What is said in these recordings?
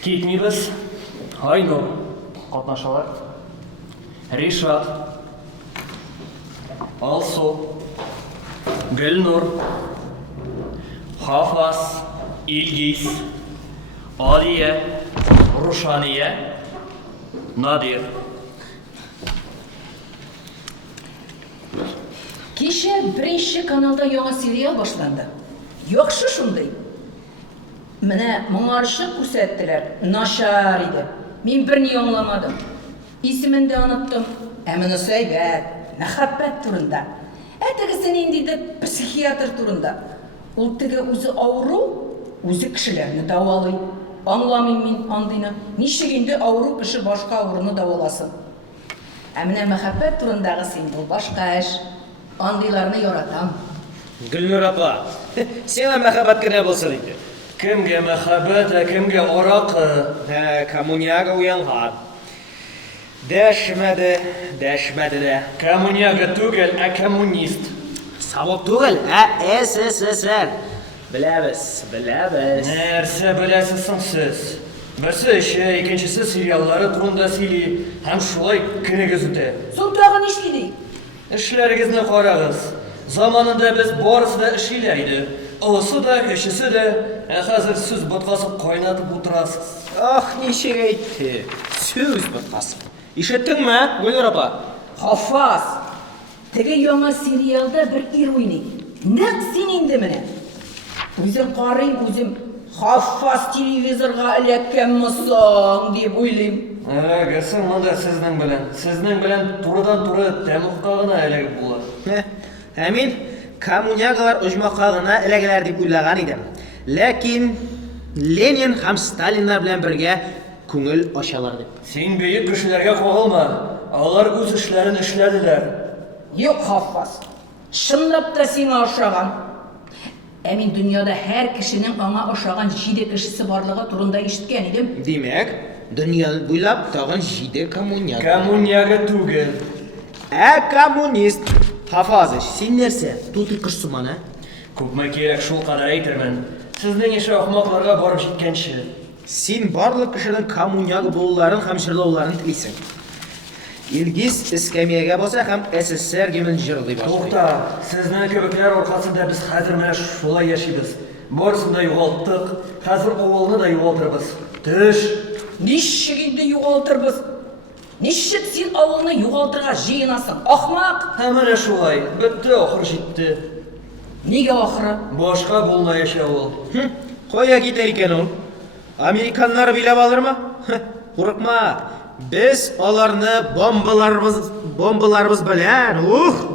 Кетмейбіз. Айнұр қатнашалар. Ришат. Алсу. Гүлнұр. Хафаз. Илгиз. Алия. Рушания. Надир. Кеше бірінші каналда яңа сериал башланды. Яхшы шундай. Менә моңаршы күрсәттеләр. Нашар иде. Мин берни аңламадым. Исемен дә оныттым. Ә монысы әйбәт. Мәхәббәт турында. Тегесе ниндидер психиатр турында. Ул теге үзе авыру, үзе кешеләрне дәвалый. Аңламыйм мин андыйны. Ничек инде авыру кеше башка авыруны дәваласын? Ә менә мәхәббәт турындагы символ башка эш. Андыйларны яратам. Гүлнур апа, сиңа мәхәббәт кенә булсын инде. Кемгә мәхәббәт, кемгә аракы? Коммуняга уянган. Дәшмәде дә. Коммуняга түгел, коммунист. Сабак түгел, СССР. Беләбез. Нәрсә беләсез соң сез? Берсе эше, икенчесе сериаллары турында сөйли, һәм шулай көнегез үтә. Соң тагы нишлиди? Эшләрегезне карагыз. Заманында без барысы да эшлиләр иде. Олысы да, кечесе дә, хәзер сүз боткасын кайнатып утырасыз. Ах, ничек әйтте. Сүз боткасы. Ишеттеңме, Гүлнур апа? Хафаз. Теге яңа сериалда бер ир уйный. Нәкъ син инде менә. Үзем карыйм, үзем Хафаз телевизорга эләккәнме соң дип уйлыйм. Гәрсен монда сезнең белән турыдан-туры тәмугка гына эләгеп була. Мин коммунягалар оҗмакка гына эләгәләр дип уйлаган идем. Ләкин Ленин һәм Сталиннар белән бергә күңел ачалар дип. Син бөек кешеләргә кагылма. Алар үз эшләрен эшләделәр. Юк, Хафаз. Чынлап та сиңа ошаган. Ә мин дөньяда һәр кешенең аңа ошаган 7 кешесе барлыгы турында ишеткән идем. Димәк, дөньяны буйлап тагын 7 коммуняга. Коммуняга түгел. Коммунист. Хафазыч, син нәрсә? Тутый кышсыман, Күпме кирәк шул кадәр әйтермен. Сезнең ише ахмакларга барып җиткәнче. Син барлык кешенең коммуняга булуларын һәм җырлауларын телисең. Илгиз эскәмиягә баса һәм СССР гимнен җырлый башлый. Тукта, сезнең кебекләр аркасында без хәзер менә шулай яшибез. Барысын да югалттык, хәзер авылны да югалтырбыз. Төш! Ничек инде югалтырбыз? Ничек син авылны югалтырга җыенасың? Ахмак! Менә шулай, бетте, ахыр җитте. Нигә ахыры? Башка булмаячак ул. Кая китер икән ул? Американнар биләп алырмы? Курыкма. Без аларны бомбаларыбыз белән,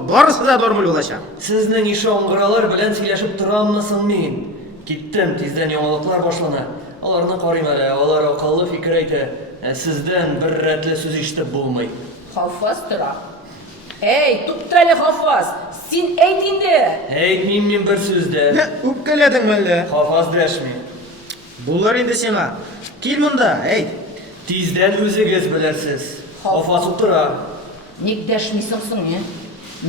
барысы да нормаль булачак. Сезнең ише аңгыралар белән сөйләшеп тораммысың мин? Киттем, тиздән яңалыклар башлана. Аларны карыйм әле, алар акыллы фикер әйтә. Сездән бер рәтле сүз ишетеп булмый. Хафаз тора. Эй, тукта әле Хафаз! Син әйт инде! Әйтмим мин бер сүздә. Үпкәләдеңме әллә? Хафаз дәшми. Булыр инде сиңа. Кил монда, әйт. Тиздән үзегез беләсез. Хафаз утыра. Ник дәшмисең соң,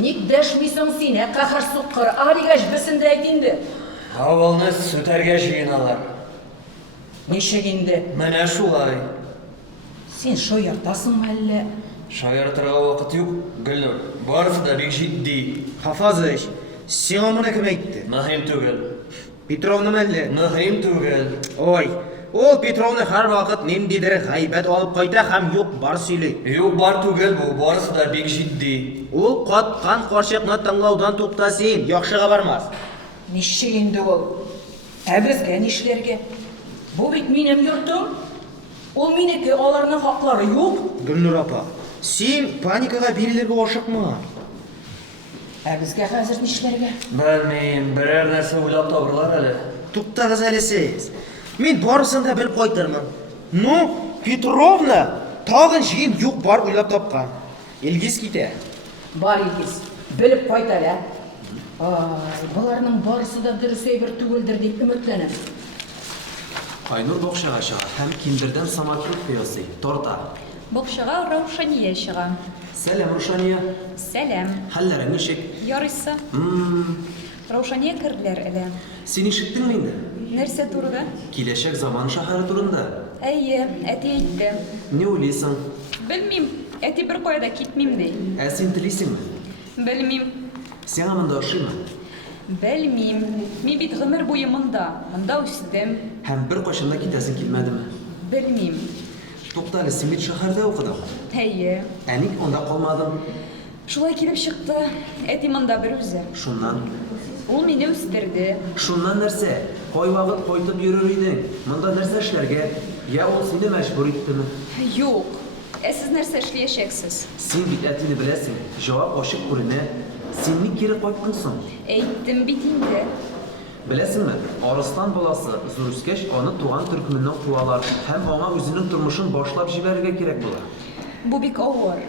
Ник дәшмисең син, каһар суккыр? Дигәч бесен дә әйт инде. Авылны сүтәргә җыеналар. Ничек инде? Менә шулай. Син шаяртасыңмы әллә? Шаяртырга вакыт юк, Гөлнур. Барысы да бик җитди. Хафазыч, сиңа моны кем әйтте? Мөһим түгел. Петровна мәлле? Мөһим түгел. Ой, ул Петровна һәр вакыт ниндидер гайбәт алып кайта һәм юк бар сөйли. Юк, бар түгел бу, барысы да бик җитди. Ул каткан карчыкны тыңлаудан тукта син, яхшыга бармас. Ничек инде ул? Безгә нишләргә? Бу бит минем йортым. Ул минеке, аларның хаклары юк. Гөлнур апа, син паникага бирелергә ашыкма. Безгә хәзер нишләргә? Белмим, берәр нәрсә уйлап табырлар әле. Туктагыз әле сез. Мин барысын да белеп кайтырмын. Петровна тагын җыен юк бар уйлап тапкан. Илгиз китә. Бар Илгиз, белеп кайт әле. Буларның барысы да дөрес әйбер түгелдер дип өметләнәм. Айнур бокшага чыга һәм киндердән самокрутка ясый, торта. Бокшага Раушания чыга. Сәлам, Рушания. Сәлам. Хәлләрең ничек? Ярыйсы. Раушания керләр әле. Син ишеттеңме инде? Нәрсә турыда? Киләчәк заман шәһәре турында. Әйе, әти әйтте. Не уйлыйсың? Белмим, әти бер кая да китмим ди. Ә син телисеңме? Белмим. Сиңа монда ошыймы? Белмим. Мин бит гомер буе монда үстем. Һәм бер кайчан да китәсең килмәдеме? Белмим. Туктале, син бит шәһәрдә укыдың. Әйе. Ә ник онда калмадың? Шулай килеп чыкты. Әти монда бер үзе. Шуннан. Ул мине үстерде. Шуннан нәрсә? Кай вакыт кайтып йөрер идең? Монда нәрсә эшләргә? Я ул сине мәҗбүр иттеме? Юк. Ә сез нәрсә эшләячәксез? Син бит әтине беләсең. Җавап ачык күренә. Син ник кире кайттың соң? Әйттем бит инде. Беләсеңме? Арыстан баласы зур үскәч аны туган төркеменнән куалар һәм аңа үзенең тормышын башлап җибәрергә кирәк була. Бу бик авыр.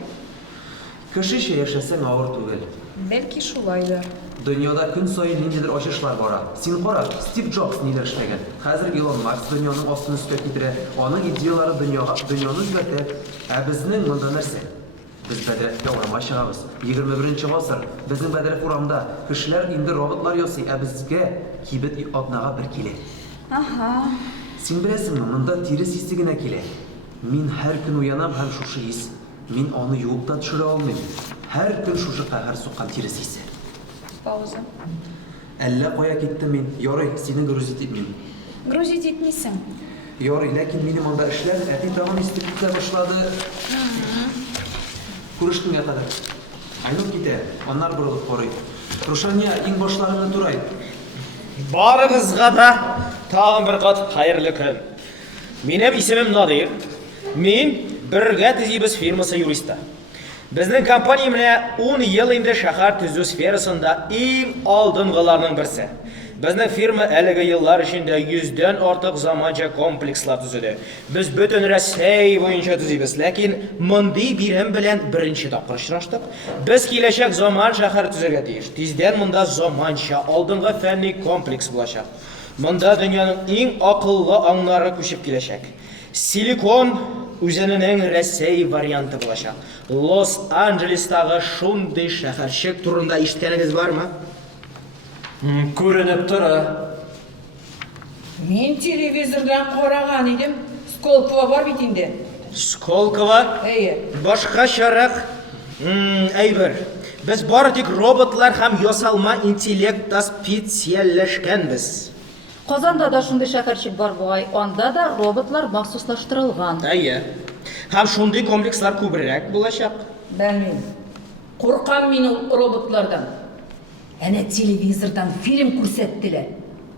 Кешечә яшәсәң авыр түгел. Бәлки шулайдыр. Дөньяда көн саен ниндидер ачышлар бара. Син кара, Стив Джобс ниләр эшләгән. Хәзер Илон Маск дөньяның астын өскә китерә. Аның идеялары дөньяны үзгәртә. Ә безнең монда нәрсә? Без бәдрәфкә урамга чыгабыз. 21-нче гасыр. Безнең бәдрәф урамда кешеләр инде роботлар ясый, ә безгә кибет атнага бер килә. Аха. Син беләсеңме, монда тирес исе генә килә. Мин һәр көн уянам һәм шушы ис. Мин аны юып та төшерә алмыйм. Һәр көн шушы каһәр суккан тирес исе. Пауза. Әллә кая киттем мин? Ярый, сине грузит итмим. Грузит итмисең. Ярый, ләкин минем анда эшләр әти тагын исте китә башлады. Күрештеңгә кадәр. Айнур китә, аннар борылып карый. Рушания, иң башларыңны турай. Барыгызга да тагын бер кат хәерле көн. Минем исемем Надир. Мин бергә төзибез фирмасы юриста. Безнең компания менә 10 ел инде шәһәр төзү сферасында иң алдынгыларның берсе. Безнең фирма әлеге еллар эчендә 100дән артык заманча комплекслар төзеде. Без бөтен Россия буенча төзибез, ләкин мондый бирем белән беренче тапкыр очраштык. Без киләчәк заман шәһәр төзергә тиеш. Тиздән монда заманча алдынгы фәнни комплекс булачак. Монда дөньяның иң акыллы аңнары күчеп киләчәк. Силикон үзенең Россия варианты булачак. Лос-Анджелестагы шундый шәһәрчек турында ишеткәнегез бармы? Күренеп тора. Мен телевизордан караган идем. Сколково бар бит инде. Сколково? Әйе. Башкачарак әйбер. Без бары тик роботлар һәм ясалма интеллектта специалләшкәнбез. Казанда да шундый шәһәрчек бар бугай, анда да роботлар махсуслаштырылган. Әйе. Һәм шундый комплекслар күбрәк булачак. Белмим. Куркам мин ул роботлардан. Әнә телевизордан фильм күрсәттеләр.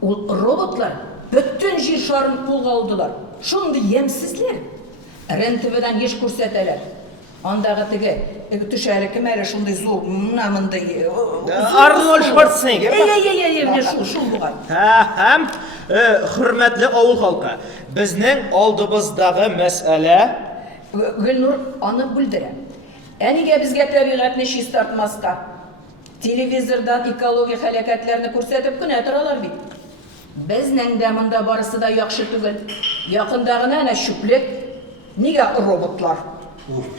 Ул роботлар бөтен җир шарын кулга алдылар. Шундый ямсезләр. РНТВдан еш күрсәтәләр. Андагы теге төшәре кем әле шундый зур, мондай Арнольд Шварценеггер. Әйе, шул бугай. Һәм хөрмәтле авыл халкы, безнең алдыбыздагы мәсьәлә Гөлнур аны бүлдерә. Әнигә безгә табигатьне чист тартмаска? Телевизордан экология һәлакәтләрне күрсәтеп кенә торалар бит. Безнең дә монда барысы да яхшы түгел. Якында гына әнә чүплек. Нигә роботлар?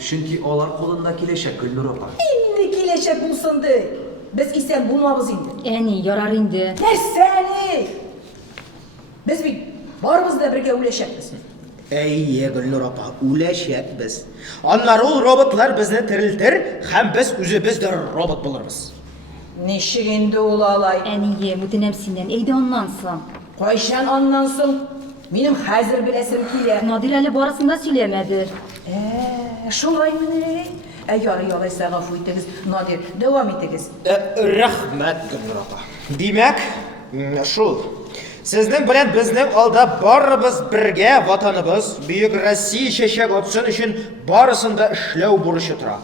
Чөнки алар кулында киләчәк Гөлнур апа. Инде киләчәк булсынды. Без исән булмабыз инде. Әни, ярар инде. Нәрсәне? Без бит барыбыз да бергә үләчәкбез. Әйе, Гөлнур апа, үләчәкбез. Аннары ул роботлар безне терелтер һәм без үзебез дә робот булырбыз. Ничек инде ул алай? Әние, үтенәм синнән, әйдә аннан соң. Кайчан аннан соң? Минем хәзер беләсем килә. Надир әле барысын да сөйләмәде. Шулаймыни? Ярый, гафу итегез. Надир, дәвам итегез. Рәхмәт, Гөлнур апа. Димәк, шул. Сезнең белән безнең алда барыбыз бергә ватаныбыз, бөек Россия чәчәк атсын өчен барысын да эшләү бурычы тора.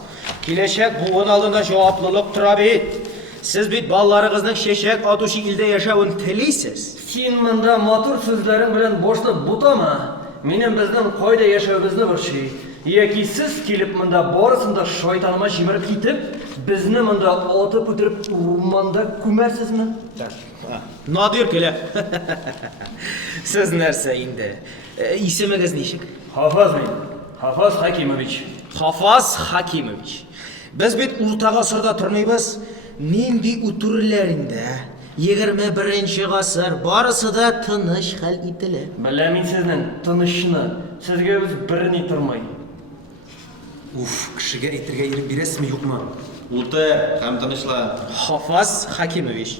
Киләчәк буын алдында җаваплылык тора бит. Сез бит балаларыгызның чәчәк атучы илдә яшәвен телисез. Син монда матур сүзләрең белән бошны бутама. Минем безнең кайда яшәвебезне борчый. Яки сез килеп монда барысын да шайтаныма җимереп китеп, безне монда атып үтереп урманда күмәрсезме? Надир килә. Сез нәрсә инде? Исемегез ничек? Хафаз мин. Хафаз Хакимович. Хафаз Хакимович. Без бит урта гасырда тормыйбыз. Нинди үтүрләр инде. 21 гасыр барысы да тыныш хәл ителә. Белә мин сезнең тынышны, сезгә үз берни тормый. Уф, кешегә әйтергә ирек бирәсезме, юкмы? Утыр, һәм тынычлан. Хафаз Хакимович.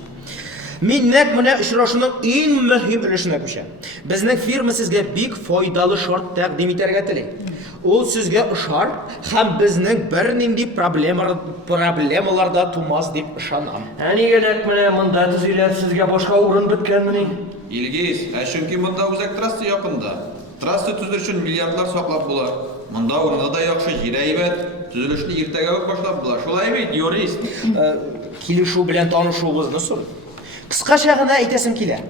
Мин нәкъ менә очрашуның иң мөһим өлешенә күчәм. Безнең фирма сезгә бик файдалы шарт тәкъдим итәргә тели. Ул сезгә ошар һәм безнең бернинди проблемалар да тумас дип ышанам. Нигә нәкъ менә монда төзиләр, сезгә башка урын беткәнмени? Илгиз, чөнки монда үзәк трасса якында. Трасса төзү өчен миллиардлар саклап була. Монда урында да яхшы җир әйбәт. Төзелешне иртәгә үк башлап була. Шулай бит, юрист? Килешү белән танышуыбызны сор. Кыскача гына әйтәсем килә.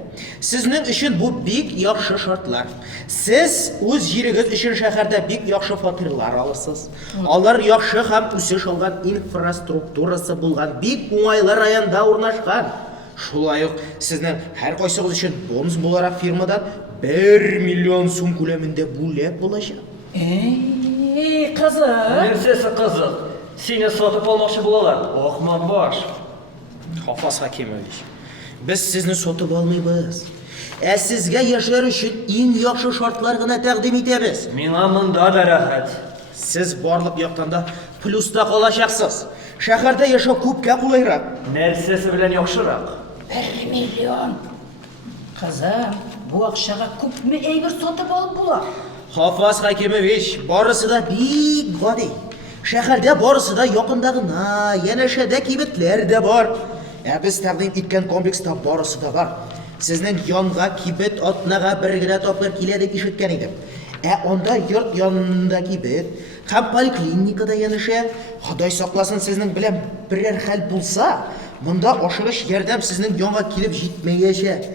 Сезнең өчен бу бик яхшы шартлар. Сез үз җирегез өчен шәһәрдә бик яхшы фатирлар алырсыз. Алар яхшы һәм үсеш алган инфраструктурасы булган бик уңайлы районда урнашкан. Шулай ук сезнең һәр кайсыгыз өчен бонус буларак фирмадан 1 миллион сум күләмендә бүләк булачак. Кызым. Нәрсәсе кызык? Сине сатып алмакчы булалар. Ахмак баш. Хафаз Хакимович, без сезне сатып алмыйбыз. Сезгә яшәр өчен иң яхшы шартлар гына тәкъдим итәбез. Миңа монда да рәхәт. Сез барлык яктан да плюста калачаксыз. Шәһәрдә яшәү күпкә кулайрак. Нәрсәсе белән яхшырак? 1 миллион. Кызым, бу акчага күпме әйбер сатып алып була? Хафаз Хакимович, барысы да бик гади. Шәһәрдә барысы да якында гына, янәшәдә кибетләр дә бар. Без тәкъдим иткән комплекста барысы да бар. Сезнең янга кибет атнага бер генә тапкыр килә дип ишеткән идем. Анда йорт янында кибет, һәм поликлиникада янәшә. Ходай сакласын, сезнең белән берәр хәл булса, монда ашыгыч ярдәм сезнең янга килеп җитмәячәк.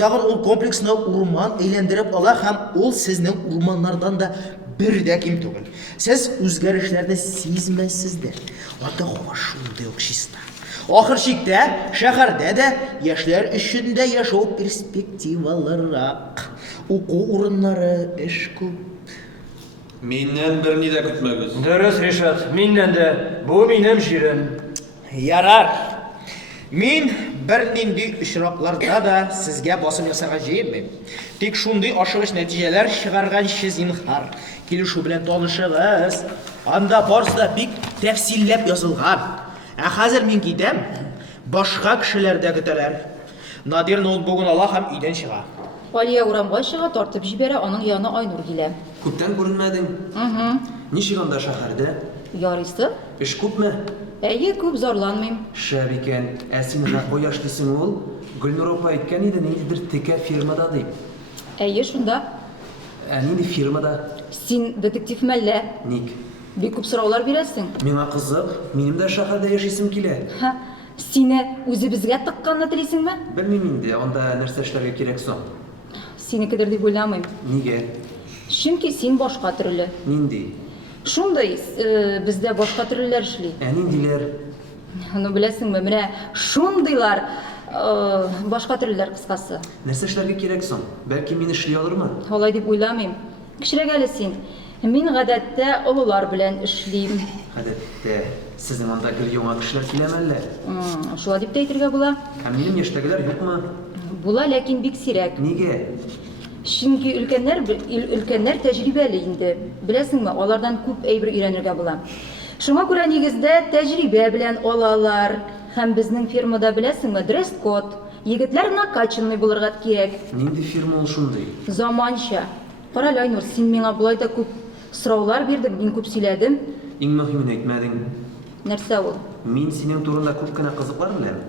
Тагын ул комплексны урман әйләндереп ала һәм ул сезнең урманнардан да бер дә ким түгел. Сез үзгәрешләрне сизмәссездер. Анда һава шундый ук чиста. Ахыр чиктә шәһәрдә дә яшьләр өчен дә яшәү перспективалырак. Уку урыннары, эш күп. Миннән берни дә көтмәгез. Дөрес, Ришат, миннән дә. Бу минем җирем. Ярар. Мин бернинди очракларда да сезгә басым ясарга җыенмыйм. Тик шундый ашыгыч нәтиҗәләр чыгарганчы зинһар. Килешү белән танышыгыз. Анда барысы да бик тәфсилләп язылган. Хәзер мин китәм. Башка кешеләр дә көтәләр. Надир ноутбугын ала һәм өйдән чыга. Алия урамга чыга, тартып җибәрә, аның янына Айнур килә. Күптән күренмәдең. Ничек анда шәһәрдә? Ярыйсы? Эш күпме? Әйе, күп зарланмыйм. Шәп икән. Син Рәхо яшьлисең ул? Гөлнур апа әйткән иде, ниндидер текә фирмада дип. Әйе, шунда. Нинди фирмада? Син детектив мәллә? Ник? Бик күп сораулар бирәсең. Миңа кызык, минем дә шәһәрдә яшисем килә. Сине үзебезгә тыкканны телисеңме? Белмим инде, анда нәрсә эшләргә кирәк соң? Синекедер дип уйламыйм. Нигә? Чөнки син башка төрле. Нинди? Шундай, бездә башка төрлеләр эшли. Ниндиләр? Ну беләсеңме, менә шундыйлар башка төрлеләр кыскасы. Нәрсә эшләргә кирәк соң? Бәлки мин эшли алырмын? Алай дип уйламыйм. Кечерәк әле син. Мин гадәттә олылар белән эшлим. Гадәттә, сезнең анда гел яңа кешеләр киләме әллә? Шулай дип тә әйтергә була. Һәм минем яшьтәгеләр юкмы? Була, ләкин бик сирәк. Нигә? Чөнки өлкәннәр тәҗрибәле инде. Беләсеңме, алардан күп әйбер өйрәнергә була. Шуңа күрә нигездә тәҗрибә белән алалар. Һәм безнең фирмада беләсеңме, дресс-код. Егетләр накачанный булырга кирәк. Нинди фирма ул шундый? Заманча. Кара, Айнур, син миңа булай да күп сораулар бирдең, мин күп сөйләдем. Иң мөһимен әйтмәдең. Нәрсә ул? Мин синең турында күп кенә кызыклар беләм.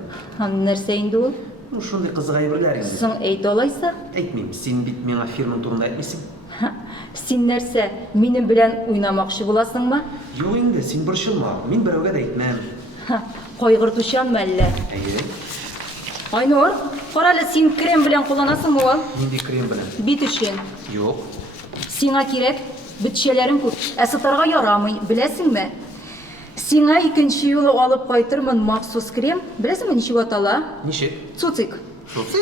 Нәрсә инде ул? Шундый кызык әйберләр инде. Соң әйт алайса. Әйтмим, син бит миңа фирма турында әйтмисең. Син нәрсә, минем белән уйнамакчы буласыңмы? Юк инде, син борчылма. Мин берәүгә дә әйтмәм. Кайгыртучанмы әллә? Әйе. Айнур, кара әле, син крем белән кулланасыңмы ул? Нинди крем белән? Бит өчен. Юк. Сиңа кирәк, бөтшәләрең күп. Сытарга ярамый, беләсеңме? Сиңа икенче юлы алып кайтырмын махсус крем. Беләсеңме, ничек атала? Ничек? Цуцик. Шусы?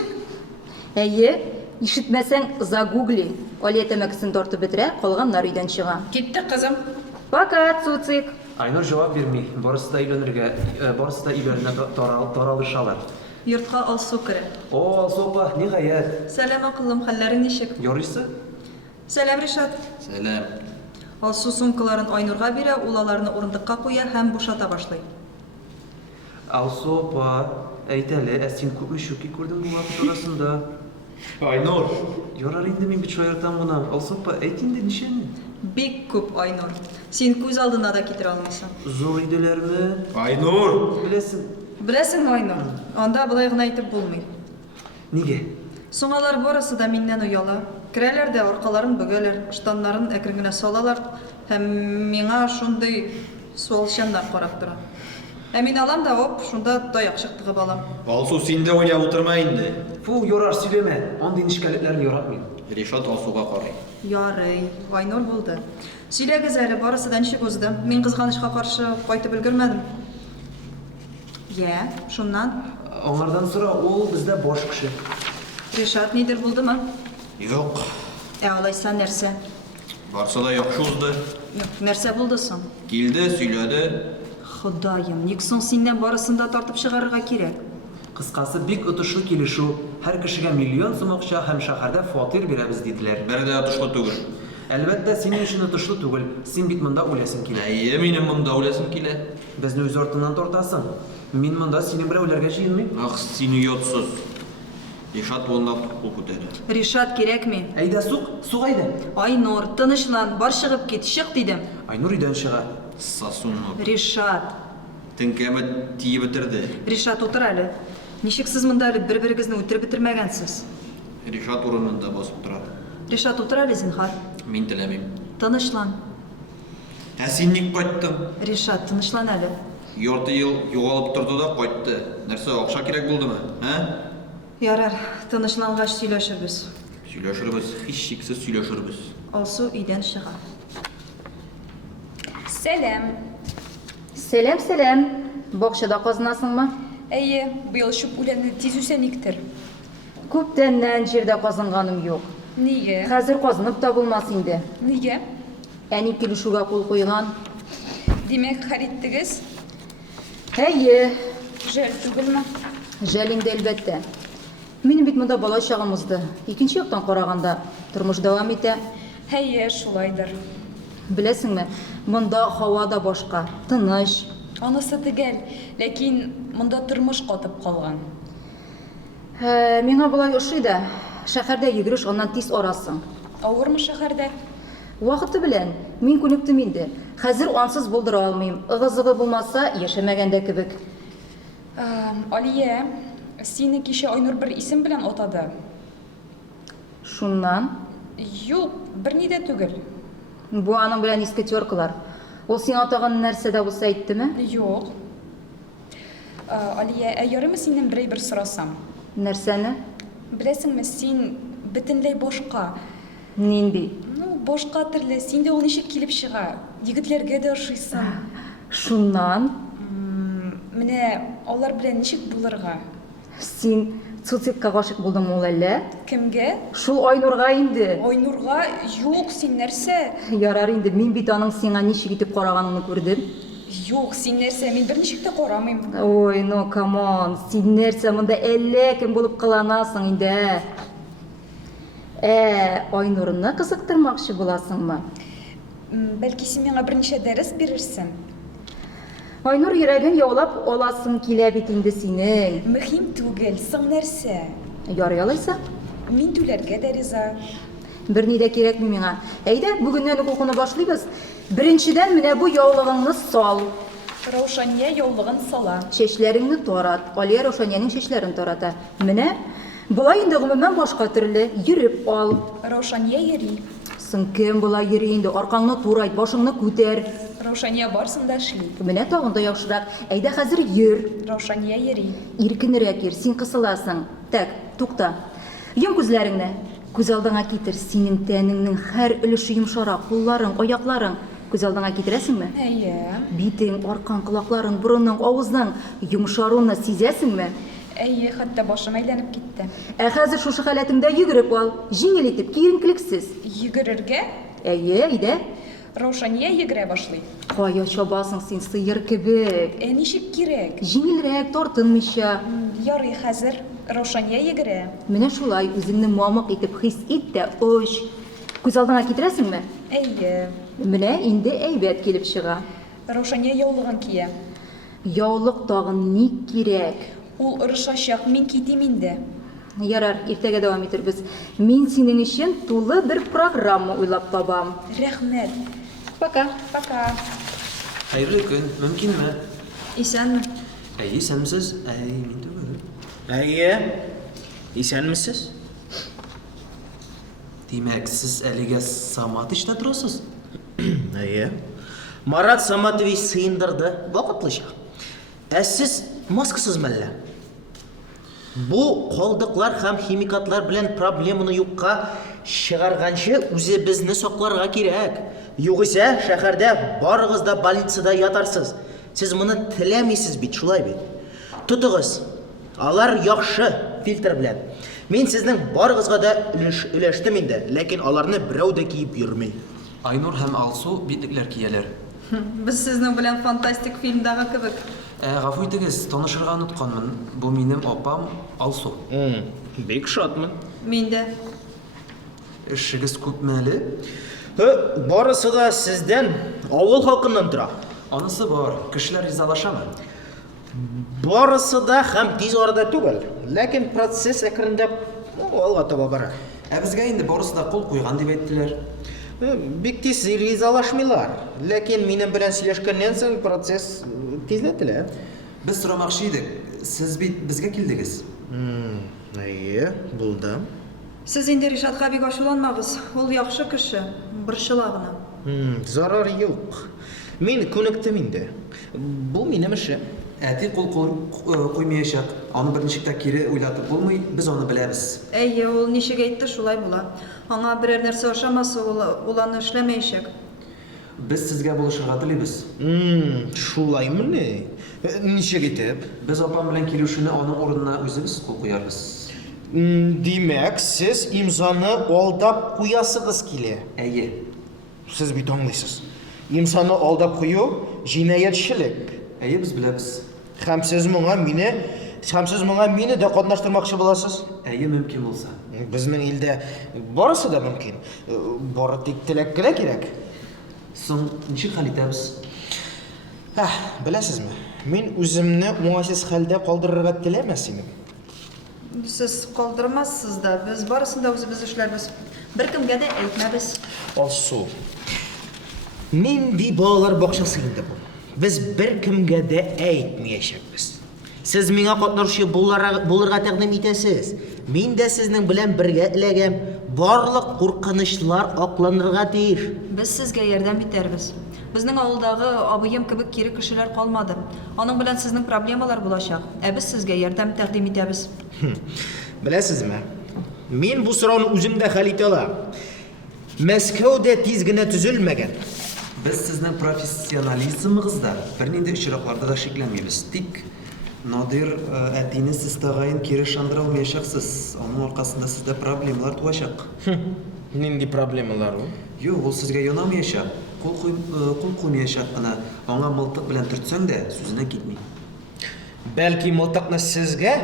Әйе, ишетмәсәң, загугли. Алия тәмәкесен тартып бетерә, калганнар өйдән чыга. Китте кызым. Пока, Цуцик. Айнур җавап бирми. Барысы да өйләнергә, барысы да өйләренә таралышалар. Йортка Алсу керә. О, Алсу апа, ниһаять. Сәлам акыллым, хәлләрең ничек? Ярыйсы? Сәлам Ришат. Сәлам. Алсу сумкаларын Айнурга бирә, ул аларны урындыкка куя һәм бушата башлый. Алсу апа, әйт әле, син күпме шуки күрдең бу вакыт арасында? Айнур. Ярар инде мин бит шаяртам гына. Алсу апа, әйт инде нишәне? Бик күп Айнур. Син күз алдына да китерә алмыйсың. Зур иделәрме? Айнур. Беләсең, Беләсеңме Айнур? Анда болай гына әйтеп булмый. нигә? Соңалар барысы да миннән уяла. Керәләр дә аркаларын бөгәләр, штаннарын әкрен генә салалар һәм миңа шундый суалчаннар карап тора. Ә мин алам да оп, шунда таякчык тыгып алам. Алсу син дә уйнап утырма инде. Фу, ярар сөйләмә. Андый нишкәлекләрне яратмыйм. Ришат Алсуга карый. Ярый, Айнур булды. Сөйләгез әле, барысы да ничек узды? Мин кызганычка каршы кайтып өлгермәдем. Я, шуннан Аңардан сора, ул бездә баш кеше. Ришат нидер булдымы? Юк. Алайса нәрсә? Барса да яхшы узды. Нәрсә булды соң? Килде, сөйләде. Ходаем, ник соң синнән барысын да тартып чыгарырга кирәк? Кыскасы, бик отышлы килешү. Һәр кешегә миллион сум акча һәм шәһәрдә фатир бирәбез диделәр. Бер дә отышлы түгел. Әлбәттә, синең өчен отышлы түгел. Син бит монда үләсең килә. Әйе, минем монда үләсем килә. Безне үз артыннан тартасың. Мин монда синең белән үләргә җыенмыйм. Ах, син йотсыз. Ришат болнап кул күтәрә. Ришат кирәкми? Әйдә, сук әйдә. Айнур, тынычлан, бар чыгып кит, чык дидем. Айнур өйдән чыга. Сасунлы. Ришат, Теңкәмә тиеп бетерде. Ришат утыр әле. Ничек сез монда әле бер-берегезне үтереп бетермәгәнсез? Ришат урынында басып тора. Ришат утыр әле, зинһар. Мин теләмим. Тынычлан. Ә син ник кайттың? Ришат, тынычлан әле. Ярты ел югалып торды да кайтты. Нәрсә, акча кирәк булдымы? Ә? Ярар, тынычлангач сөйләшербез. Сөйләшербез, һич шиксез сөйләшербез. Алсу өйдән чыга. Сәлам. Сәлам. Бакчада казынасыңмы? Әйе, быел шуп үләне тиз үсә никтер. Күптәннән җирдә казынганым юк. Нигә? Хәзер казынып та булмас инде. Нигә? Әни килешүгә кул куйган. Димәк, хәриттегез? Әйе, Жәл түгелме? жәл инде әлбәттә. Минем бит монда бала чагым узды. Икенче яктан караганда тормыш дәвам итә. Әйе, шулайдыр. Беләсеңме, монда һава да башка, тыныч. Анысы тегәл, ләкин монда тормыш катып калган. Миңа болай ошый да. Шәһәрдә йөгереш аннан тиз арасың. Авырмы шәһәрдә? Вакыты белән мин күнектем инде. Хәзер ансыз булдыра алмыйм. Ыгы-зыгы булмаса, яшәмәгәндә кебек. Алия, сине кичә Айнур бер исем белән атады. Шуннан Юк, берни дә түгел. бу аның белән иске теркалар. Ул сиңа атаган нәрсә дә булса әйттеме? Юк. Алия, ярымы синнән бер сорасам? Нәрсәне? Беләсеңме, син бөтенләй башка. Нинди? Ну, башка төрле. Син дә ул ничек килеп чыга? Егетләргә дә ошыйсың. Шуннан Менә алар белән ничек булырга? син цуцикка гашык булдың ул әллә? Кемгә? Шул Айнурга инде. Айнурга? Юк, син нәрсә? Ярар инде, мин бит аның сиңа ничек итеп караганын күрдем. Юк, син нәрсә? Мин берничек тә карамыйм. Ой, ну, камон, син нәрсә монда әллә кем булып кыланасың инде. Айнурны кызыктырмакчы буласыңмы? Бәлки син миңа берничә дәрес бирерсең. Айнур йөрәген яулап аласың килә бит инде синең. Мөһим түгел, соң нәрсә? Ярый алайса, Мин түләргә дә риза. берни дә кирәкми миңа. Әйдә, бүгеннән үк укуны башлыйбыз. Беренчедән менә бу яулыгыңны сал. Раушания яулыгын сала. Чәчләреңне тарат. Алия Раушаниянең чәчләрен тарата. Менә болай инде гомумән башка төрле йөреп ал. Раушания йөри. Соң кем болай йөри инде? Аркаңны турайт, башыңны күтәр. Раушания барсын да эшли. Менә тагын да яхшырак. Әйдә хәзер йөр. Раушания йөри. Иркенрәк йөр, син кысыласың. Так, тукта. Йом күзләреңне. Күз алдыңа китер. Синең тәнеңнең һәр өлеше йомшарак, кулларың, аякларың. Күз алдыңа китерәсеңме? Әйе. Битең, аркаң, колакларың, бурының, авызның йомшаруны сизәсеңме? Әйе, хәтта башым әйләнеп китте. Хәзер шушы халәтеңдә йөгереп ал. Җиңел итеп, киеренкелексез. Йөгерергә? Әйе, әйдә. Раушания йөгерә башлый. Кая чабасың син сыер кебек? Ничек кирәк? Җиңелрәк тартынмыйча. Ярый хәзер. Раушания йөгерә. Менә шулай үзеңне мамык итеп хис ит тә оч. Күз алдыңа китерәсеңме? Әйе. Менә инде әйбәт килеп чыга. Раушания яулыгын кия. Яулык тагын ник кирәк? Ул ырышачак, мин китим инде. Ярар, иртәгә дәвам итәрбез. Мин синең өчен тулы бер программа уйлап табам. Рәхмәт. Пока. Пока. Хәерле көн, мөмкинме? Исәнме? Әйе, исәнмесез? Мин түгел. Әйе. Исәнмесез? Димәк, сез әлегә Самат эштә торасыз? Әйе. Марат Саматович сыендырды, вакытлыча. Сез маскасыз мәллә? Бу калдыклар һәм химикатлар белән проблеманы юкка чыгарганчы үзебезне сакларга кирәк. Югыйсә, шәһәрдә барыгыз да больницада ятарсыз. Сез моны теләмисез бит, шулай бит. Тутыгыз. Алар яхшы фильтр белән. Мин сезнең барыгызга да өләштем инде, ләкин аларны берәү дә киеп йөрми. Айнур һәм Алсу битлекләр кияләр. Без сезнең белән фантастик фильмдагы кебек. Гафу итегез, танышырга онытканмын. Бу минем апам Алсу. Бик шатмын. Мин дә. Эшегез күпме әле? Барысы да сездән авыл халкыннан тора. Анысы бар, кешеләр ризалашамы? Барысы да һәм тиз арада түгел, ләкин процесс әкренләп алга таба бара. Безгә инде барысы да кул куйган дип әйттеләр. Бик тиз ризалашмыйлар, ләкин минем белән сөйләшкәннән соң процесс тизләтелә. Без сорамакчы идек. Сез бит безгә килдегез. Әйе, булды. Сез инде Ришатка бик ачуланмагыз. Ул яхшы кеше, борчыла гына. Зарар юк. Мин күнектем инде. Бу минем эшем. Әти кул куймаячак. Аны берничек тә кире уйлатып булмый, без аны беләбез. Әйе, ул ничек әйтте, шулай була. Аңа берәр нәрсә ошамаса, ул аны эшләмәячәк. Без сезгә булышырга телибез. Шулаймыни? Ничек итеп? Без апам белән килешүне аның урынына үзебез кул куярбыз. Димәк, сез имзаны алдап куясыгыз килә. Әйе. Сез бит аңлыйсыз. Имзаны алдап кую җинаятьчелек. Әйе, без беләбез. Һәм сез моңа мине дә катнаштырмакчы буласыз. Әйе, мөмкин булса. Безнең илдә барысы да мөмкин. Бары тик теләк кенә кирәк. Соң ничек хәл итәбез? Беләсезме? Мин үземне уңайсыз хәлдә калдырырга теләмәс идем. Сез калдырмассыз да, без барысын да үзебез эшләрбез. Беркемгә дә әйтмәбез. Алсу. Нинди балалар бакчасы инде бу? Без беркемгә дә әйтмәячәкбез. Сез миңа катнашучы булырга тәкъдим итәсез. Мин дә сезнең белән бергә эләгәм. Барлык куркынычлар акланырга тиеш. Без сезгә ярдәм итәрбез. Безнең авылдагы абыем кебек кире кешеләр калмады. Аның белән сезнең проблемалар булачак. Без сезгә ярдәм тәкъдим итәбез. Беләсезме? Мин бу сорауны үзем дә хәл итә алам. Мәскәүдә тиз генә төзелмәгән. Без сезнең профессионализмыгызда бернинди очракларда да шикләнмибез. Тик Надир әтине сез тагын кире ышандыра алмаячаксыз. Аның аркасында сездә проблемалар туачак. Нинди проблемалар ул? Юк, ул сезгә янамаячак. Кул куймаячак кына. Аңа мылтык белән төртсәң дә сүзенә китми. Бәлки мылтыкны сезгә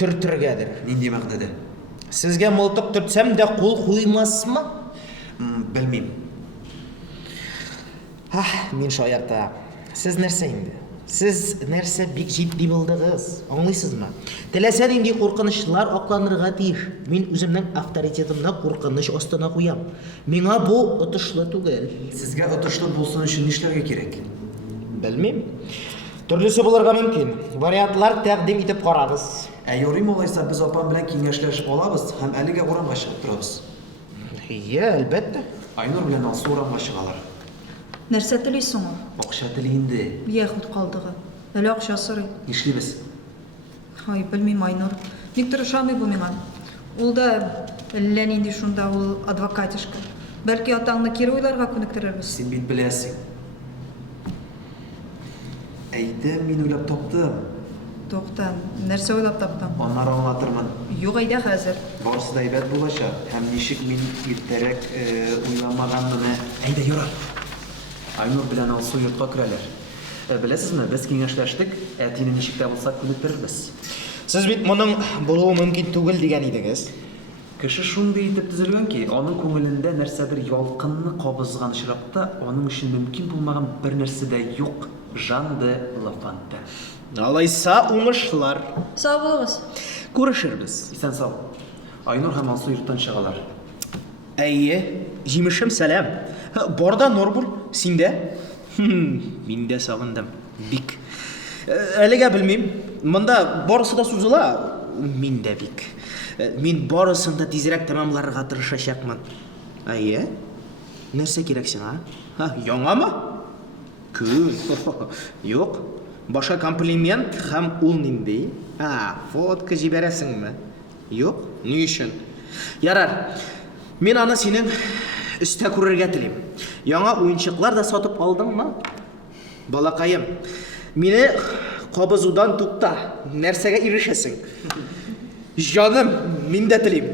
төртергәдер. Нинди мәгънәдә? Сезгә мылтык төртсәм дә кул куймасмы? Белмим. Мин шаярта. Сез нәрсә инде? Сез нәрсә бик җитди булдыгыз. Аңлыйсызмы? Теләсә нинди куркынычлар акланырга тиеш. Мин үземнең авторитетымны куркыныч астына куям. Миңа бу отышлы түгел. Сезгә отышлы булсын өчен нишләргә кирәк? Белмим. Төрлесе булырга мөмкин. Вариантлар тәкъдим итеп карагыз. Юрий малайса без апам белән киңәшләшеп алабыз һәм әлегә урамга чыгып торабыз. Әлбәттә. Айнур белән Алсу урамга чыгалар. Нәрсә телисең ул? Акча тели инде. Яхуд калдыгы. Әле акча сорый. Нишлибез? Ай, белмим, Айнур. Ник тырышамый бу миңа? Ул да әллә нинди шунда ул адвокатишка. Бәлки атаңны кире уйларга күнектерербез. Син бит беләсең. Әйдә, мин уйлап таптым. Тукта, нәрсә уйлап таптың? Аннары аңлатырмын. Юк, әйдә хәзер. Барысы да әйбәт булачак. Һәм ничек мин иртәрәк уйламаганмын. Әйдә, юра. Айнур белән Алсу йортка керәләр. Беләсезме, без киңәшләштек, әтине ничек тә булса күнектерербез. Сез бит моның булуы мөмкин түгел дигән идегез. Кеше шундый итеп төзелгән ки, аның күңелендә нәрсәдер ялкынны кабызган очракта, аның өчен мөмкин булмаган бер нәрсә дә юк. Жан де Лафонтен. Алайса уңышлар. Сау булыгыз. Күрешербез. Исән сау. Айнур һәм Алсу йорттан чыгалар. Әйе, җимешем сәлам. Борда Норбур, синдә? Мин дә сагындым. Бик. Әлегә белмим. Монда барысы да сузыла. Мин дә бик. Мин барысын да тизрәк тәмамларга тырышачакмын. Әйе? Нәрсә кирәк сиңа? Яңамы? Күн. Юк. Башка комплимент һәм ул нинди? Фотка җибәрәсеңме? Юк. Ни өчен? Ярар. Мин аны синең өстә күрергә телим. Яңа уенчыклар да сатып алдыңмы? Балакаем. Мине кабызудан тукта. Нәрсәгә ирешәсең? Җаным, мин дә телим.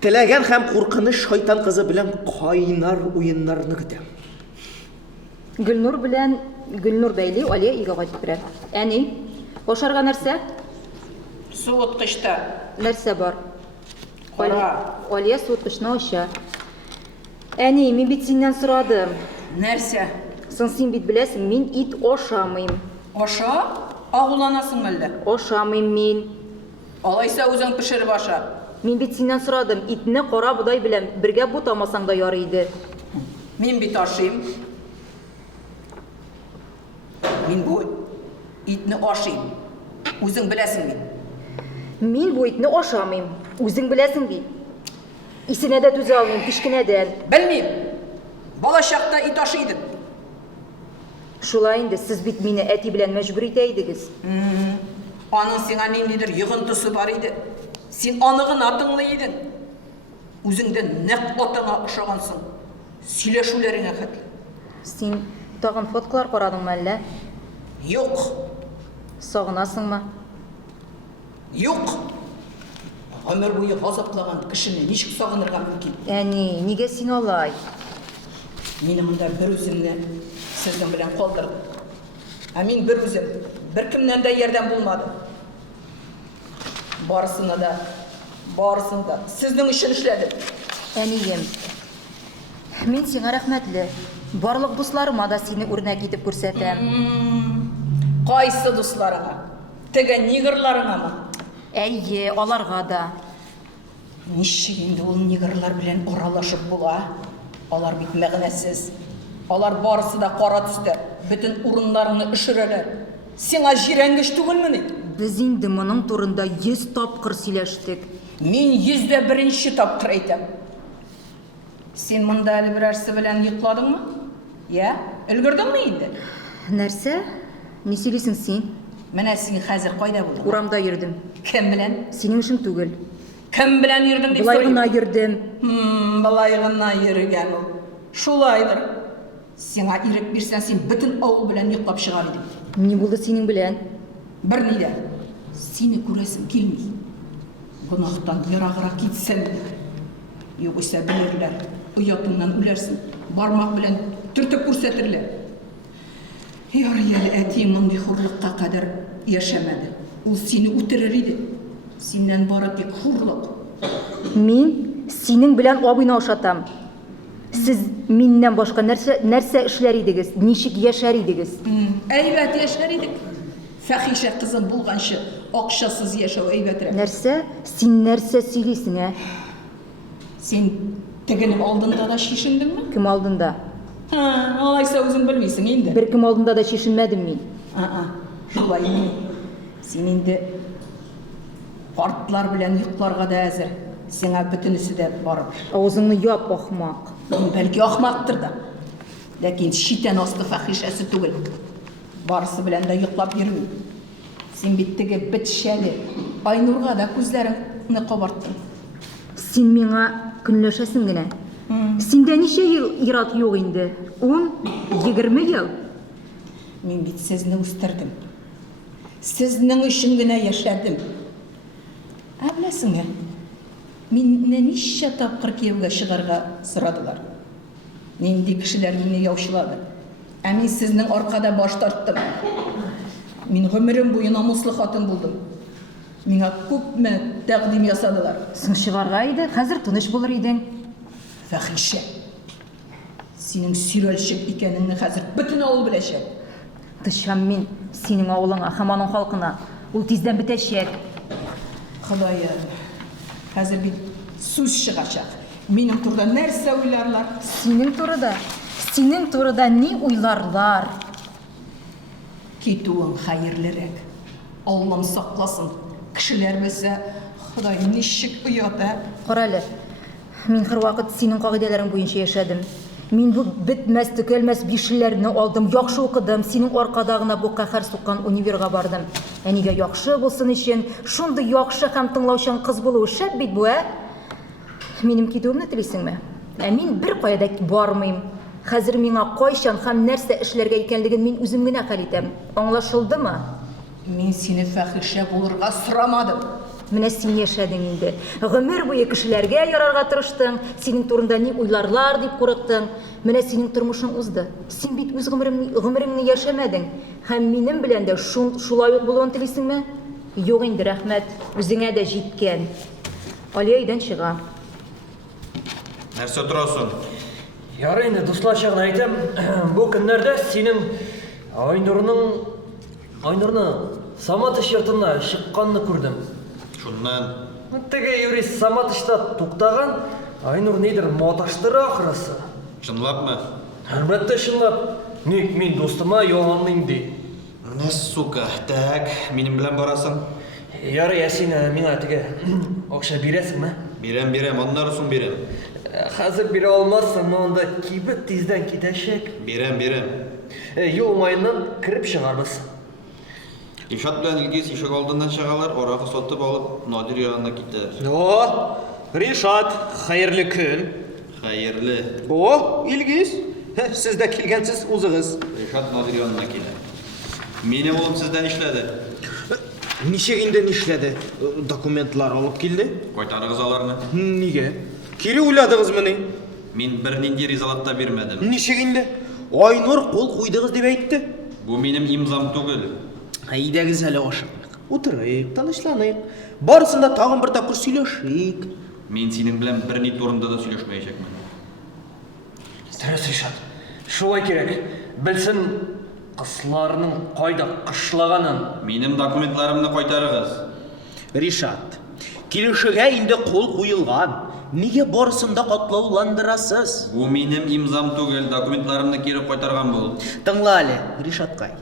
Теләгән һәм куркыныч шайтан кызы белән кайнар уеннарны көтәм. Гөлнур белән Гөлнур бәйли Алия өйгә кайтып керә. Әни, ашарга нәрсә? Суыткычта. Нәрсә бар? Кара. Алия суыткычны ача. Әни, мин бит синнән сорадым. Нәрсә? Соң син бит беләсең, мин ит ашамыйм. Аша? Агуланасың әллә? Ашамыйм мин. Алайса үзең пешереп аша. Мин бит синнән сорадым, итне кара бодай белән бергә бутамасаң да ярый иде. Мин бит ашыйм. Мин бу итне ашыйм. Үзең беләсең мин. Мин бу итне ашамыйм. Үзең беләсең бит. Исенә дә түзә алмыйм, кичкенәдән. Белмим. Бала чакта ит ашыйдым. Шулай инде, сез бит мине әти белән мәҗбүр итә идегез. Аның сиңа ниндидер йогынтысы бар иде. Син аны гына тыңлый идең. Үзеңдә нәкъ атаңа ошагансың. Сөйләшүләреңә хәтле. Син тагын фоткалар карадыңмы әллә? Юк. Сагынасыңмы? Юк. Гомер буе газаплаган кешене ничек сагынырга мөмкин? Әни, нигә син алай? Мине монда бер үземне сезнең белән калдырдым. Ә мин бер үзем, беркемнән дә ярдәм булмады. Барысына да, сезнең өчен эшләдем. Әнием, мин сиңа рәхмәтле. Барлык дусларыма да сине үрнәк итеп күрсәтәм. Кайсы дусларыңа? Теге нигырларыңамы? Әйе, аларга да. Ничек инде ул нигырлар белән аралашып була? Алар бит мәгънәсез. Алар барысы да кара төстә, бөтен урыннарны өшерәләр. Сиңа җирәнгеч түгелмени? Без инде моның турында 100 тапкыр сөйләштек. Мин 101-нче тапкыр әйтәм. Син монда әле берәрсе белән йокладыңмы? Я, өлгердеңме инде? Нәрсә? Ни сөйлисең син? Менә син хәзер кайда булдың? Урамда йөрдем. Кем белән? Синең эшең түгел. Кем белән йөрдең дип Болай сорыйм. гына йөрдем. Болай гына йөргән ул. Шулайдыр. Сиңа ирек бирсәң, син бөтен авыл белән йоклап чыгар идең. Ни булды синең белән? Бер ни дә. Сине күрәсем килми. Гынахтан яраграк китсәң, югыйсә белерләр. Уятыңнан үләрсең. Бармак белән төртеп күрсәтерләр. Ярый әле әти мондый хурлыкка кадәр яшәмәде. Ул сине үтерер иде. Синнән бары тик хурлык. Мин синең белән абыйны ашатам. Сез миннән башка нәрсә эшләр идегез? Ничек яшәр идегез? Әйбәт яшәр идек. Фәхишә кызым булганчы, акчасыз яшәү әйбәтрәк. Нәрсә? Син нәрсә сөйлисең, ә? Син тегенең алдында да шишендеңме? Кем алдында? Алайса үзең белмисең инде. Бер кем алдында да шишенмәдем мин. Шулай инде. Син инде партлар белән йокларга да әзер. Сиңа бөтенесе дә барып. Авызыңны яп, ахмак. Бәлки ахмактыр да. Ләкин шитән асты фәхишәсе түгел. Барысы белән дә йоклап йөрми. Син бит теге бетшәле. Айнурга да күзләреңне кабарттың. Син миңа көнләшәсең генә. Синдә ничә ел ират юк инде? 10-20 ел. Мин бит сезне үстердем. Сезнең өчен генә яшәдем. Беләсеңме? Минне ничә тапкыр кияүгә чыгарга сорадылар. Нинди кешеләр мине яучылады. Ә мин сезнең аркада баш тарттым. Мин гомерем буе намуслы хатын булдым. Миңа күпме тәкъдим ясадылар. Соң чыгарга иде, хәзер тыныч булыр идең. Фәхишә. Синең сирәлчек икәнеңне хәзер бөтен авыл беләчәк. Тышам мин синең авылыңа һәм аның халкына. Ул тиздән бетәчәк. Ходаем, хәзер бит сүз чыгачак. Минем турда нәрсә уйларлар? Синең турыда ни уйларлар? Китуың хәерлерәк. Аллам сакласын. Кешеләр белсә, Ходай ничек уята. Карале, мин һәрвакыт синең кагыйдәләрең буенча яшәдем. Мин бу бетмәс төкәлмәс бишеләрне алдым, яхшы укыдым, синең аркада гына бу каһәр суккан универга бардым. Әнигә яхшы булсын өчен, шундый яхшы һәм тыңлаучан кыз булу шәп бит бу, ә? Минем китүемне телисеңме? Ә мин бер кайда бармыйм. Хәзер миңа кайчан һәм нәрсә эшләргә икәнлеген мин үзем генә хәл итәм. Аңлашылдымы? Мин сине фәхишә булырга сорамадым. Менә син яшәдең инде. Гомер буе кешеләргә ярарга тырыштың, синең турында ни уйларлар дип курыктың. Менә синең тормышың узды. Син бит үз гомереңне яшәмәдең. Һәм минем белән дә шулай ук булуын телисеңме? Юк инде, рәхмәт. Үзеңә дә җиткән. Алия өйдән чыга. Нәрсә торасың? Ярый инде, дусларча гына әйтәм, бу көннәрдә синең Айнурны Самат йортына чыкканны күрдем. Шуннан Теге юрист Саматышта туктаган, Айнур нидер маташтыра ахрысы. чынлапмы? Әлбәттә чынлап. Ник мин достыма ялганлыйм ди. Не сука, так, минем белән барасың? Ярый, син миңа теге акча бирәсеңме? Бирәм, аннары соң бирәм. Хәзер бирә алмассың, монда кибет тиздән китәчәк. Бирәм. Ел майыннан кирип чыгарбыз. Ишат белән Илгиз ишек алдыннан чыгалар, аракы сатып алып, Надир янына китәләр. О, Ришат, хәерле көн. Хәерле. О, Илгиз, сез дә килгәнсез узыгыз. Ишат Надир янына килә. Минем улым сездән эшләде. Ничек инде нишләде? Документлар алып килде? Кайтарыгыз аларны. Нигә? Кире уйладыгызмы ни? Мин бернинди ризалык та бирмәдем. Ничек инде? Айнур кул куйдыгыз дип әйтте. Бу минем имзам түгел. Әйдәгез әле ашыгыйк. Утырыйк, тынычланыйк. Барысында тагын бер тапкыр сөйләшик. Мин синең белән берни турында да сөйләшмәячәкмен. Дөрес, Ришат. Шулай кирәк. Белсен кызларның кайда кышлаганын. Минем документларымны кайтарыгыз. Ришат, килешегә инде кул куелган. Нигә барысында катлауландырасыз? Бу минем имзам түгел, документларымны кире кайтарган бул. Тыңла әле, Ришаткай.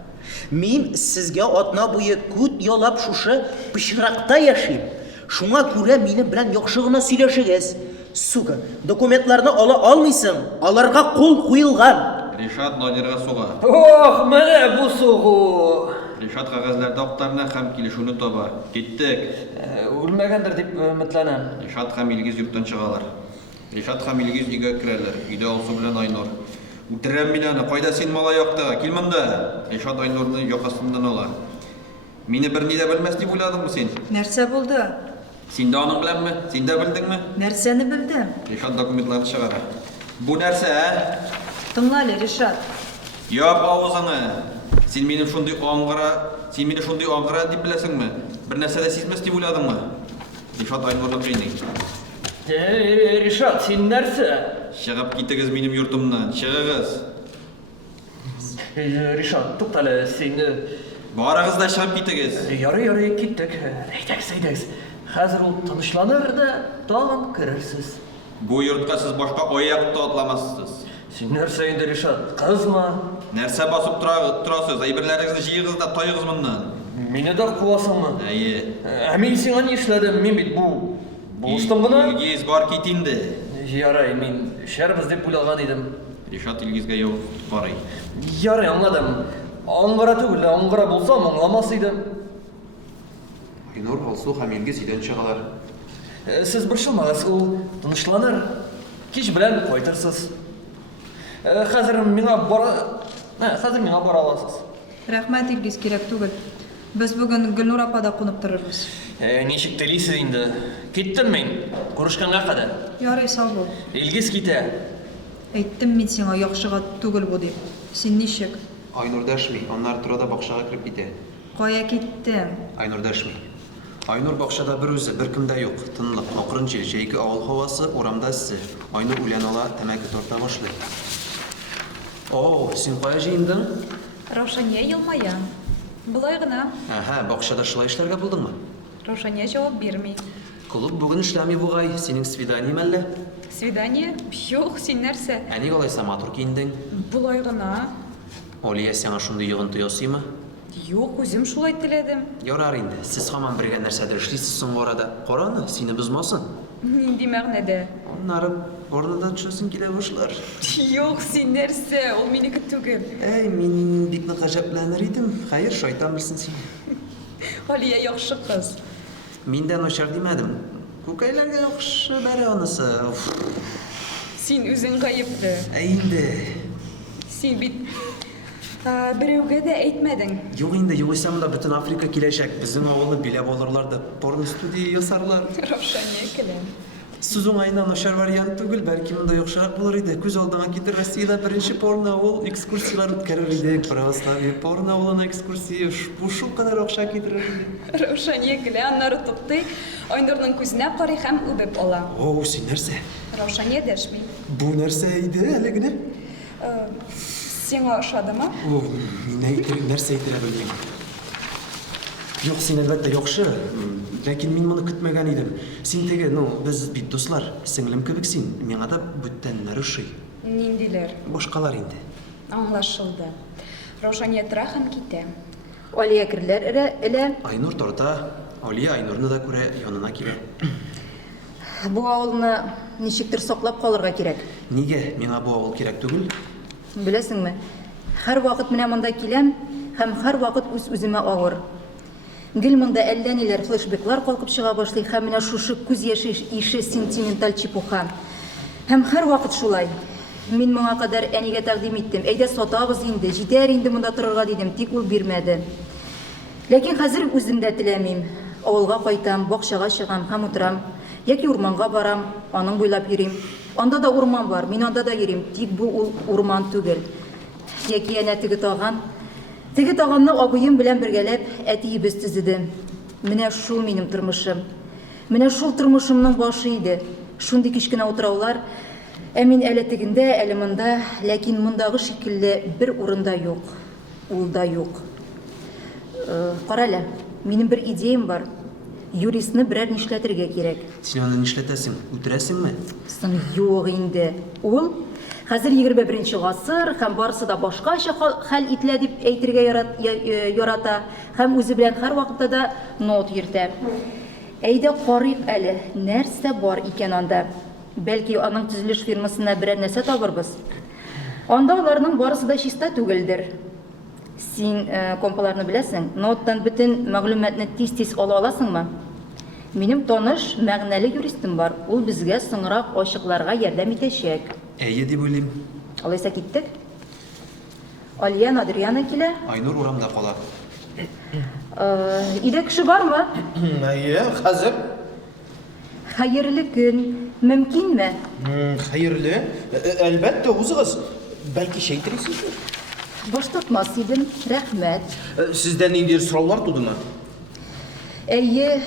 Мин сезгә атна буе күт ялап шушы пычракта яшим. Шуңа күрә минем белән яхшы гына сөйләшегез. Сука, документларны ала алмыйсың. Аларга кул куелган. Ришат Надирга суга. Ох, менә бу сугу. Ришат кагазларда актарына һәм килешүне таба. Киттек. Үлмәгәндер дип өметләнәм. Ришат һәм Илгиз йорттан чыгалар. Ришат һәм Илгиз өйгә керәләр. Өйдә алсу белән Айнур. Үтерәм мин аны. Кайда син малай якта? Кил монда. Ришат Айнурны якасыннан ала. Мине берни дә белмәс дип уйладыңмы син? Нәрсә булды? Син дә аның беләнме? Син дә белдеңме? Нәрсәне белдем? Ришат документларны чыгара. Бу нәрсә, ә? Тыңла әле, Ришат. Яп авызыңны. Син мине шундый аңгыра дип беләсеңме? Бер нәрсә дә сизмәс дип уйладыңмы? Ришат Айнурны кыйный. Ришат, син нәрсә? Чыгып китегез минем йортымнан. Чыгыгыз. Ришат, туктале, син... Барыгыз да чыгып китегез. Ярый, киттек. Әйдәгез. Хәзер ул тынычланыр да, тагын керерсез. Бу йортка сез башка аяк та атламассыз. Син нәрсә инде, Ришат? Кызмы? Нәрсә басып торасыз? Әйберләрегезне җыегыз да тайыгыз моннан. Мине дә куасыңмы? Әйе. Мин сиңа ни эшләдем? Мин бит бу булыштым гына. Илгиз бар кит инде. Ярый, мин шәрбез дип уйлаган идем. Ришат Илгизгә ял барый. Ярый, аңладым. Аңгыра түгел, аңгыра булсам аңламас идем. Айнур, Алсу һәм Илгиз өйдән чыгалар. Сез борчылмагыз, ул тынычланыр. Кич белән кайтырсыз. Хәзер миңа бара аласыз. Рәхмәт, Илгиз, кирәк түгел. Без бүген Гөлнур апада кунып торырбыз. Ничек телисез инде? Киттем мин. Күрешкәнгә кадәр. Ярый, сау бул. Илгиз китә. Әйттем мин сиңа яхшыга түгел бу дип. Син ничек? Айнур дәшми, аннары турада бакчага кирип китә. Кая киттем? Айнур дәшми. Айнур бакчада бер үзе, бер кем дә юк. Тынлык, акрын җил, җәйге авыл һавасы, урамда эссе. Айнур үлән ала, тәмәке тарта башлый. О, син кая җыендың? Раушания елмая. Болай гына. Аха, бакчада шулай эшләргә булдыңмы? Раушания җавап бирми. Клуб бүген эшләми бугай, синең свиданием әллә? Свидание? Юк, син нәрсә? Әни алайса матур киендең? Болай гына. Олия сиңа шундый йогынты ясыймы? Юк, үзем шулай теләдем. Ярар инде, сез һаман бергә нәрсәдер эшлисез соңгы арада. Караны, сине бозмасын. Нинди мәгънәдә? Аннары орнында төшәсең килә башлар. Юк, син нәрсә? Ул минеке түгел. Әй, мин бик нык гаҗәпләнер идем. Хәер, шайтан белсен син. Алия яхшы кыз. Мин дә начар димәдем. Күкәйләргә яхшы бәрә анысы. Уф. Син үзең гаепле. Әй инде. Син бит берәүгә дә әйтмәдең. Юк инде, югыйсә монда бөтен Африка киләчәк. Безнең авылны биләп алырлар да порно студия ясарлар. Раушания көләм. Сүз уңайыннан начар вариант түгел, бәлки монда яхшырак булыр иде. Күз алдыңа китер, Россиядә беренче порно авыл экскурсиялар үткәрер идек. Православие порно авылына экскурсия. Бу шулкадәр акча китерер иде. Раушания көлә, аннары туктый, Айнурның күзенә карый һәм үбеп ала. О, син нәрсә? Раушания дәшми. Бу нәрсә иде әле генә? Сиңа ошадымы? О, мин нәрсә әйтергә белмим. Юк, син әлбәттә яхшы, ләкин мин моны көтмәгән идем. Син теге, без бит дуслар, сеңлем кебек син. Миңа да бүтәннәр ошый. Ниндиләр? Башкалар инде. Аңлашылды. Раушания тора һәм китә. Алия керләр элә. Айнур тарта, Алия Айнурны да күрә, янына килә. Бу авылны ничектер саклап калырга кирәк. Нигә миңа бу авыл кирәк түгел? Беләсеңме? Һәр вакыт менә монда киләм һәм һәр вакыт үз-үземә авыр. Гел монда әллә ниләр флешбеклар калкып чыга башлый һәм менә шушы күз яше ише сентименталь чепуха. Һәм һәр вакыт шулай. Мин моңа кадәр әнигә тәкъдим иттем. Әйдә сатабыз инде, җитәр инде монда торырга дидем, тик ул бирмәде. Ләкин хәзер үзем дә теләмим. Авылга кайтам, бакчага чыгам һәм утырам. Яки урманга барам, аның буйлап йөрим. Анда да урман бар, мин анда да йөрим, тик бу ул урман түгел. Яки әнә теге таган. Теге тагамны абыем белән бергәләп әтиебез төзеде. Менә шул минем тормышым. Менә шул тормышымның башы иде. Шундый кичкенә утыраулар. Мин әле тегендә, әле монда, ләкин мондагы шикелле бер урында юк. Ул да юк. Кара әле, минем бер идеям бар. Юристны берәр нишләтергә кирәк. Син аны нишләтәсең? Үтерәсеңме? Соң юк инде. Ул хәзер 21 гасыр һәм барысы да башкача хәл ителә дип әйтергә ярата һәм үзе белән һәр вакытта да нот йөртә. Әйдә карыйк әле, нәрсә бар икән анда. Бәлки аның төзелеш фирмасына берәр нәрсә табырбыз. Анда аларның барысы да чиста түгелдер. Син компаларны беләсең, ноттан бөтен мәгълүматны тиз-тиз ала аласыңмы? Минем таныш, мәгънәле юристым бар. Ул безгә соңрак ачыкларга ярдәм итәчәк. Әйе дип уйлыйм. Алайса киттек. Алия Надырьяна килә. Айнур урамда кала. Иде кеше бармы? Әйе, хәзер. Хәерле көн. Мөмкинме? Хәерле. Әлбәттә, үзегез. Бәлки шәй ителисезме? Баштатмас идем. Рәхмәт. Сездән ниндидер сораулар тудымы? Әйе,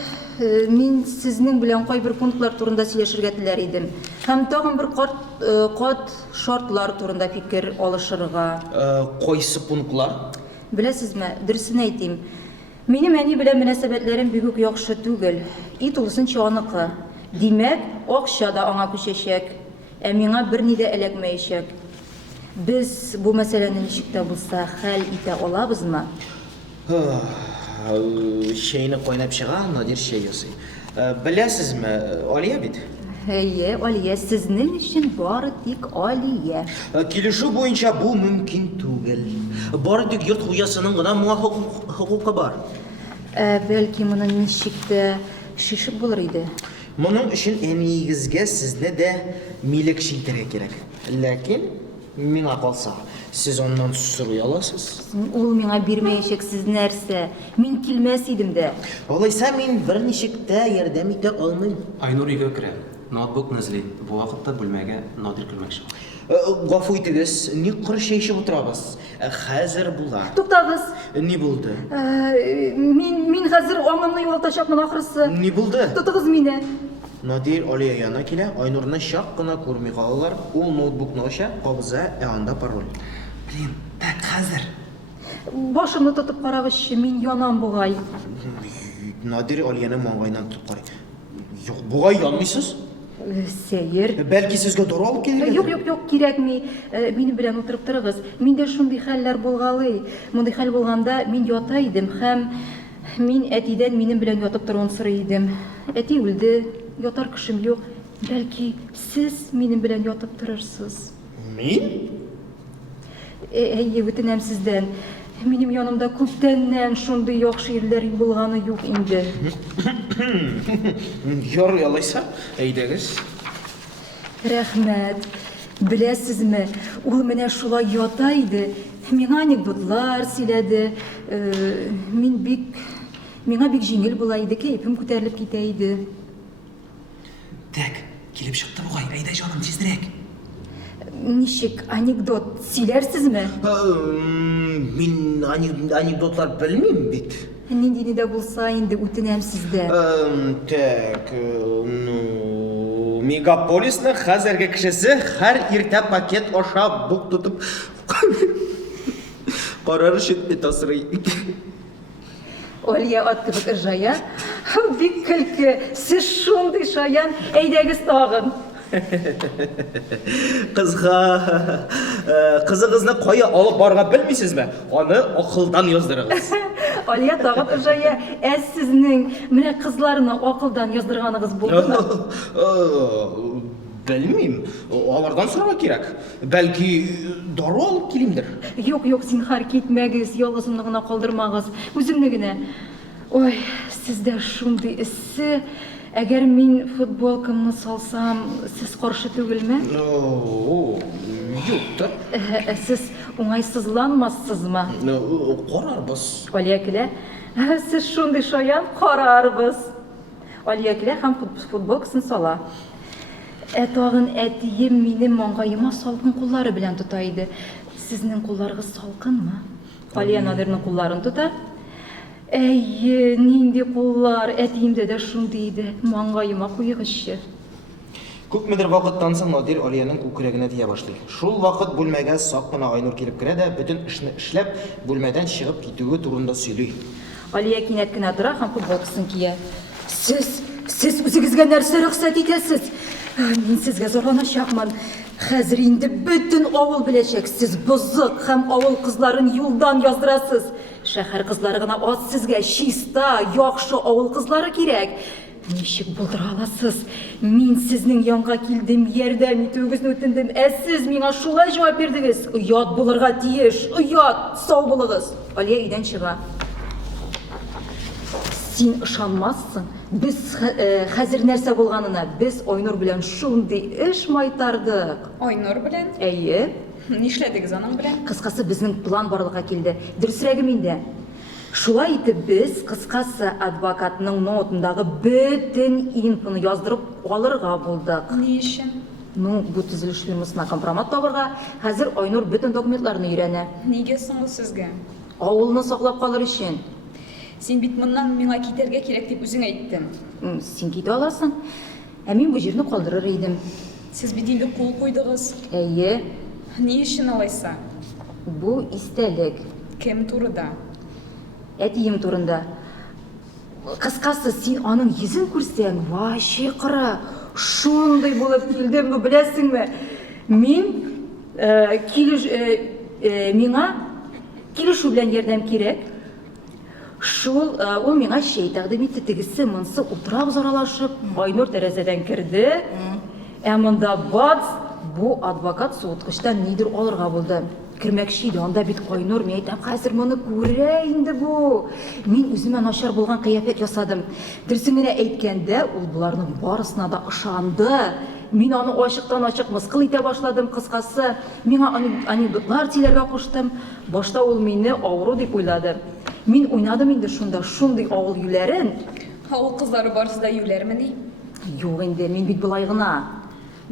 мин сезнең белән кайбер пунктлар турында сөйләшергә теләр идем. Һәм тагын бер кат шартлар турында фикер алышырга. Кайсы пунктлар? Беләсезме, дөресен әйтим. Минем әни белән мөнәсәбәтләрем бик үк яхшы түгел. И тулысынча аныкы. Димәк, акча да аңа күчәчәк. Миңа берни дә эләкмәячәк. Без бу мәсьәләне ничек тә булса хәл итә алабызмы? Шәйне кайнап чыга, Надир шәй ясый. Беләсезме, Алия бит? Әйе, Алия, сезнең өчен бары тик Алия. Килешү буенча бу мөмкин түгел. Бары тик йорт хуҗасының гына моңа хокукы бар. Бәлки моны ничек тә шишеп булыр иде. Моның өчен әниегезгә сезне дә милекче итәргә кирәк. Ләкин миңа калса, сез оннан сорый аласыз. Ул миңа бирмәячәк сез нәрсә. Мин килмәс идем дә. Алайса мин берничек тә ярдәм итә алмыйм. Айнур өйгә керә. Ноутбук эзли. Бу вакытта бүлмәгә Надир килмәкче. Гафу итегез, ни кыр чәйшеп утырабыз? Хәзер була. Туктагыз. Ни булды? Мин хәзер аңымны югалтачакмын ахрысы. Ни булды? Тотыгыз мине. Надир Алия яна килә, Айнурны чак кына күрми калалар. Ул ноутбукны ача, кабыза, анда пароль. Блин, так хәзер. Башымны тотып карагызчы, мин янам бугай. Надир Алияны маңгайынан тотып карый. Юк, бугай янмыйсыз? Сәер. Бәлки сезгә дора алып килергә? Юк, кирәкми. Минем белән утырып торыгыз. Миндә шундый хәлләр булгалый. Мондый хәл булганда мин ята идем һәм мин әтидән минем белән ятып торуын сорый идем. Әти үлде, ятар кешем юк. Бәлки сез минем белән ятып торырсыз. Мин? Әйе, үтенәм сездән. Минем янымда күптәннән шундый яхшы ирләр булганы юк инде. Яр ялайса, әйдәгез. Рәхмәт. Беләсезме, ул менә шулай ята иде. Миңа анекдотлар сөйләде. Миңа бик җиңел була иде, кәефем күтәрелеп китә иде. Так, килеп чыкты бугай, әйдә җаным тизрәк. Ничек анекдот сөйләрсезме? Мин анекдотлар белмим бит. Нинди дә булса инде үтенәм сездән. Так, мегаполисның хәзерге кешесе һәр иртә пакет аша бук тотып карар өчен тасрый. Алия ат кебек ыржая. Бик көлке. Сез шундый шаян, әйдәгез тагын. Кызыгызны кая алып барга белмисезме? Аны акылдан яздырыгыз. Алия тагын ыржая. Сезнең менә кызларны акылдан яздырганыгыз булдымы? Белмим. Алардан сорарга кирәк. Бәлки дару алып килимдер. Юк, зинһар китмәгез, ялгызымны гына калдырмагыз. Үземне генә. Ой, сездә шундый эссе. Әгәр мин футболкамны салсам, сез каршы түгелме? Юктыр. Сез уңайсызланмассызмы? Карарбыз. Алия килә. Сез шундый шаян, карарбыз. Алия килә һәм футболкасын сала. Тагын әтием минем маңгаема салкын куллары белән тота иде. Сезнең кулларыгыз салкынмы? Алия Надирның кулларын тота. Әйе, нинди куллар, әтиемдә дә шундый иде. Маңгаема куйгызчы. Күпмедер вакыттан соң Надир Алияның күкрәгенә тия башлый. Шул вакыт бүлмәгә сак кына Айнур килеп керә дә, бөтен эшне эшләп, бүлмәдән чыгып китүе турында сөйли. Алия кинәт кенә тора һәм футболкасын кия. Сез үзегезгә нәрсә рөхсәт итәсез? Мин сезгә зарланачакмын. Хәзер инде бөтен авыл беләчәк. Сез бозык һәм авыл кызларын юлдан яздырасыз. Шәһәр кызлары гына аз сезгә чиста, яхшы авыл кызлары кирәк. Ничек булдыра аласыз? Мин сезнең янга килдем, ярдәм итүегезне үтендем. Сез миңа шулай җавап бирдегез. Оят булырга тиеш. Оят, сау булыгыз. Алия өйдән чыга. Син ышанмассың. Без хәзер нәрсә булганына, без Айнур белән шундый эш майтардык. Айнур белән? Әйе. Нишләдегез аның белән? Кыскасы безнең план барлыкка килде. Дөресрәге миндә. Шулай итеп без кыскасы адвокатның нотындагы бөтен инфоны яздырып алырга булдык. Ни өчен? Бу төзелеш фирмасына компромат табырга, хәзер Айнур бөтен документларны өйрәнә. Нигә соң ул сезгә? Авылны саклап калыр өчен. Син бит моннан миңа китәргә кирәк дип үзең әйттең. Син китә аласың. Мин бу җирне калдырыр идем. Сез бит инде кул куйдыгыз. Әйе, Ни өчен алайса? бу истәлек. Кем турыда? Әтием турында. Кыскасы, син аның йөзен күрсәң, вачи кыра. Шундый булып килдем, беләсеңме? Мин миңа килешү белән ярдәм кирәк. Ул миңа чәй тәкъдим итте, тегесе монсы утырап заралашып, Айнур тәрәзәдән керде. Монда бац, бу адвокат суыткычтан нидер алырга булды. Кирмәкче иде, анда бит Айнур, мин әйтәм, хәзер моны күрә инде бу. Мин үземә начар булган кыяфәт ясадым. Дөресен генә әйткәндә, ул буларның барысына да ышанды. Мин аны ачыктан-ачык мыскыл итә башладым, кыскасы. Миңа анекдотлар сөйләргә куштым. Башта ул мине авыру дип уйлады. Мин уйнадым инде шунда шундый авыл юләрен. Авыл кызлары барысы да юләрмени? Юк инде, мин бит болай гына.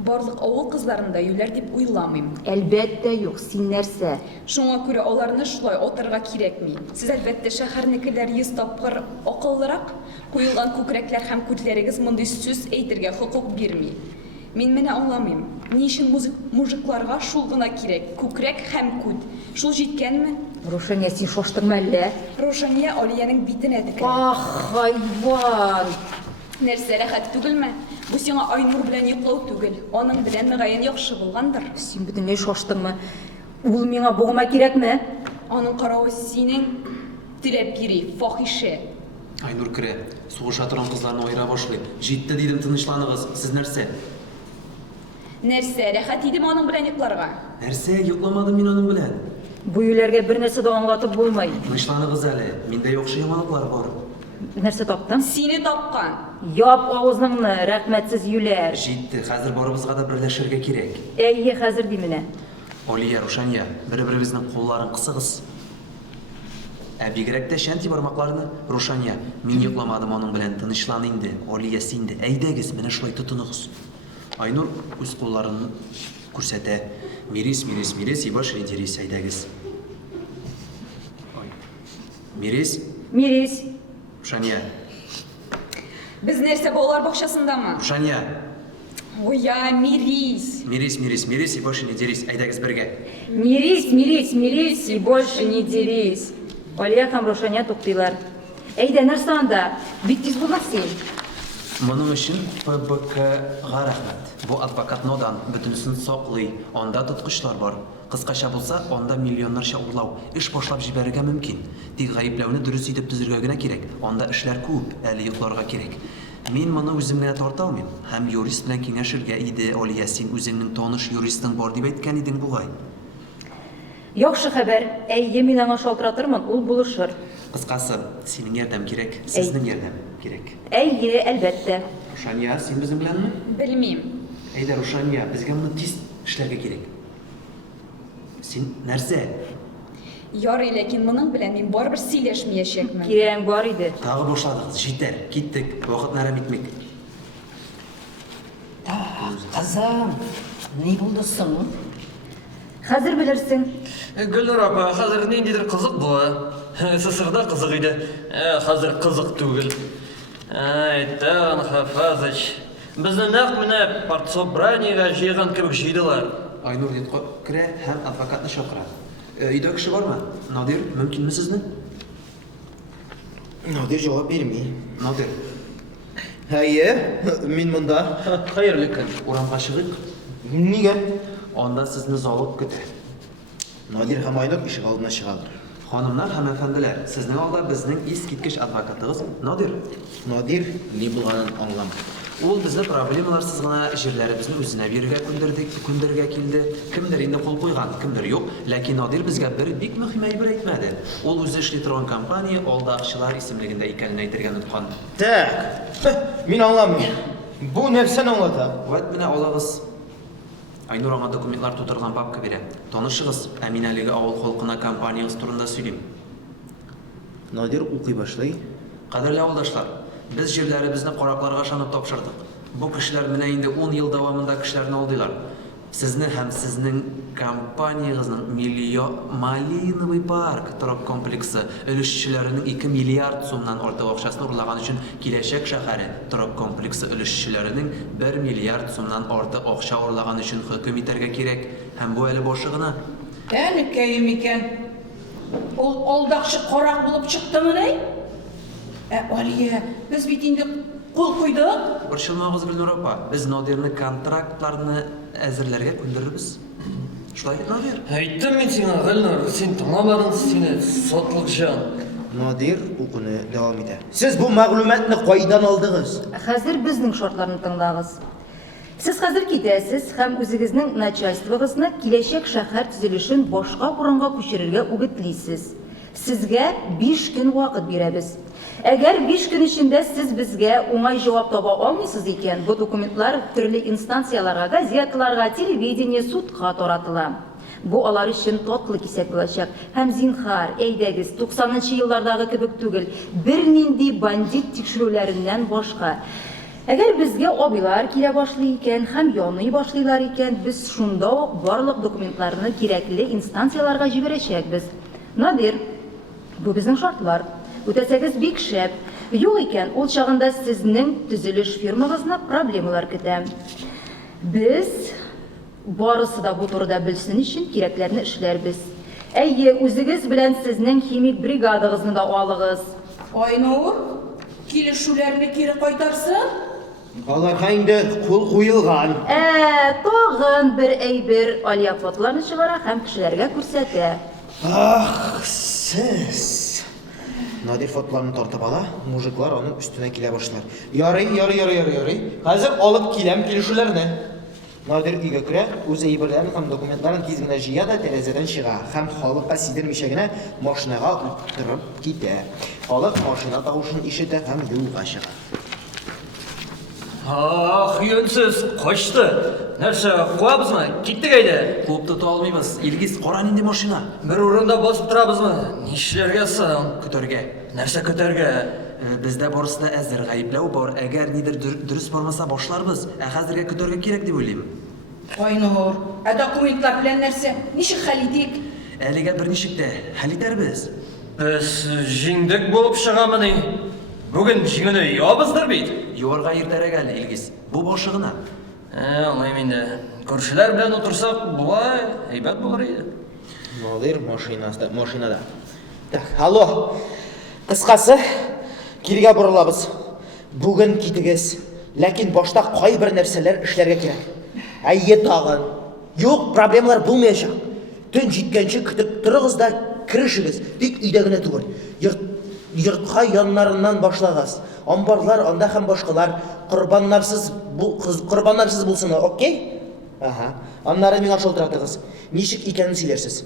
Барлык авыл кызларын да юләр дип уйламыйм. Әлбәттә юк, син нәрсә? Шуңа күрә аларны шулай атырга кирәкми. Сез әлбәттә шәһәрнекеләр 100 тапкыр акыллырак, куелган күкрәкләр һәм күтләрегез мондый сүз әйтергә хокук бирми. Мин менә аңламыйм. Ни өчен мужикларга шул гына кирәк? Күкрәк һәм күт. Шул җиткәнме? Рушания, син шаштыңмы әллә? Рошания Алиянең битенә текәлде. Ах, хайван! Нәрсә рәхәт түгелме? Бу сиңа Айнур белән йоклау түгел. Аның белән мөгаен яхшы булгандыр. Син бөтенләй шаштыңмы? Ул миңа бугыма кирәкме? Аның каравы синең теләп йөри, фахише. Айнур керә, сугыша торган кызларны айыра башлый. Җитте дидем, тынычланыгыз. Сез нәрсә? Нәрсә рәхәт идеме аның белән йокларга? Нәрсә? Йокламадым мин аның белән. Бу юләргә бер нәрсә дә аңлатып булмый. Тынычланыгыз әле. Миндә яхшы яманлыклар бар. Нәрсә таптың? Сине тапкан. Яп авызыңны, рәхмәтсез юләр. Җитте. Хәзер барыбызга да берләшергә кирәк. Әйе, хәзер ди менә. Алия, Рушания, бер-беребезнең кулларын кысыгыз. Ә бигрәк тә шәнти бармакларны. Рушания, мин йокламадым аның белән, тынычлан инде. Алия, син дә әйдәгез, менә шулай тотыныгыз. Айнур үз кулларын күрсәтә. Мирис, ибаш интерес әйдәгез. Мирис, Мирис, Рушания, Без нәрсә балалар бакчасындамы? Рушания, Оя, Мирис. Мирис, ибаш интерес әйдәгез бергә. Мирис, и больше не дерись. Алия һәм Рошания туктыйлар. Әйдә, нәрсә анда? Бик тиз булган син. Моның өчен ФБК-га рәхмәт. Бу адвокат Нодан бөтенесен саклый. Анда тоткычлар бар. Кыскача булса, анда миллионнарча урлау, эш башлап җибәрергә мөмкин. Тик гаепләүне дөрес итеп төзергә генә кирәк. Анда эшләр күп, әле йокларга кирәк. Мин моны үзем генә тарта алмыйм. Һәм юрист белән киңәшергә иде. Алия, син үзеңнең таныш юристың бар дип әйткән идең бугай. Яхшы хәбәр. Әйе, мин аңа шалтыратырмын, ул булышыр. Кыскасы, синең ярдәм кирәк, сезнең ярдәм кирәк. Әйе, әлбәттә. Рушания, син безнең беләнме? Белмим. Әйдә, Рушания, безгә моны тиз эшләргә кирәк. Син нәрсә? Ярый, ләкин моның белән мин барыбер сөйләшмәячәкмен. Кирәк бар иде. Тагы башладык, җитәр, киттек, вакыт нәрәм итмик. Кызым, ни булды соң? Хәзер белерсең. Гөлнар апа, хәзер ниндидер кызык бу. СССРда кызык иде. Хәзер кызык түгел. Тагын Хафазыч. Безне нәкъ менә партсобраниягә җыйган кебек җыйдылар. Айнур Дитко керә һәм адвокатны чакыра. Өйдә кеше бармы? Надир, мөмкинме сезне? Надир җавап бирми. Надир, Әйе, мин монда. Хәерле көн. урамга чыгыйк. Нигә? Анда сезне залык көтә. Надир һәм Айнур ишек алдына чыгалар. Ханымнар һәм әфәнделәр, сезнең алда безнең искиткеч адвокатыгыз Надир. Надир ни булганын аңламый. Ул безне проблемаларсыз гына җирләребезне үзенә бирергә күндергә килде. Кемдер инде кул куйган, кемдер юк, ләкин Надир безгә бер бик мөһим әйбер әйтмәде. Ул үзе эшли торган компания алдакчылар исемлегендә икәнен әйтергә оныткан. Так, мин аңламыйм. Бу нәрсәне аңлата? Вәт менә алагыз. Айнур аңа документлар тутырган папка бирә. Танышыгыз, ә мин әлеге авыл халкына компаниягыз турында сөйлим. Надир укый башлый. Кадерле авылдашлар, без җирләребезне каракларга ышанып тапшырдык. Бу кешеләр менә инде 10 ел дәвамында кешеләрне алдылар. Сезне һәм сезнең компаниягызның Малиновый парк торак комплексы өлешчеләренең 2 миллиард сумнан артык акчасын урлаган өчен киләчәк шәһәре торак комплексы өлешчеләренең 1 миллиард сумнан артык акча урлаган өчен хөкем итәргә кирәк. Һәм бу әле башы гына. Тәнекәем икән. Ул алдакчы карак булып чыктымы ни? Алия, без бит инде кул куйдык. Борчылмагыз, Гөлнур апа, без Надирны контрактларны әзерләргә күндерербез. Шулай бит, Надир? Әйттем мин сиңа, Гөлнар, син тыңламадың сине, сотлык җан. Надир укуны дәвам итә. Сез бу мәгълүматны кайдан алдыгыз? Хәзер безнең шартларны тыңлагыз. Сез хәзер китәсез һәм үзегезнең начальствогызны киләчәк шәһәр төзелешен башка урынга күчерергә үгетлисез. Сезгә 5 көн вакыт бирәбез. Әгәр 5 көн эчендә сез безгә уңай җавап таба алмыйсыз икән, бу документлар төрле инстанцияларга, газетларга, телевидение, судка таратыла. Бу алар өчен татлы кисәк булачак. Һәм зинһар, әйдәгез, 90-нчы еллардагы кебек түгел, бернинди бандит тикшерүләреннән башка. Әгәр безгә абыйлар килә башлый икән һәм яный башлыйлар икән, без шунда ук барлык документларны кирәкле инстанцияларга җибәрәчәкбез. Надир, бу безнең шартлар. Үтәсәгез бик шәп. Юк икән, ул чагында сезнең төзелеш фирмагызны проблемалар көтә. Без барысы да бу турыда белсен өчен кирәкләрне эшләрбез. Әйе, үзегез белән сезнең химик бригадагызны да алыгыз. Айнур, килешүләрне кире кайтарсын. Аларга инде кул куелган. Тагын бер әйбер алияфатларны чыгара һәм кешеләргә күрсәтә. Ах, сез. Надир фотларны тартып ала, мужиклар аның өстенә килә башлар. Ярый. Хәзер алып киләм килешүләрне. Надир өйгә керә, үз әйберләрен һәм документларын тиз генә җыя да тәрәзәдән чыга һәм халыкка сиздермичә генә машинага утырып китә. Халык машина тавышын ишетә һәм юлга чыга. Ах, юнсыз, қошты. Нәрсе, қуабызмы? Киттік әйді. Қуып тұта алмаймыз. Илгиз, қора нинди машина? Бір орында басып тұрабызмы? Нишлерге соң? Көтәргә. Нәрсе көтәргә? Бездә барысында әзер гаепләү бар. Әгәр нидер дөрес бармаса башларбыз. Хәзергә көтәргә кирәк дип уйлыйм. Айнур, документлар белән нәрсә? Ничек хәл итик? Әлегә берничек тә хәл итәрбез. Біз жиңдік болып шығамыны. Бүгін жиңіні ябыздар бит. Юарга иртәрәк әле, Илгиз. Бу башы гына. Алмайм инде. Күршеләр белән отырсак, булай, әйбәт булыр иде. Надир машинада. Так, алло. Кыскасы, килгә борылабыз. Бүген китегез. Ләкин башта кайбер нәрсәләр эшләргә кирәк. Әйе тагын. Юк, проблемалар булмаячак. Төн җиткәнче көтеп торыгыз да кирешегез. Тик өйдә генә түгел. Йортка яннарыннан башлагыз. Амбарлар анда һәм башкалар корбаннарсыз булсын, окей? Ага. Аннары миңа шалтыратыгыз. Ничек икәнен сөйләрсез?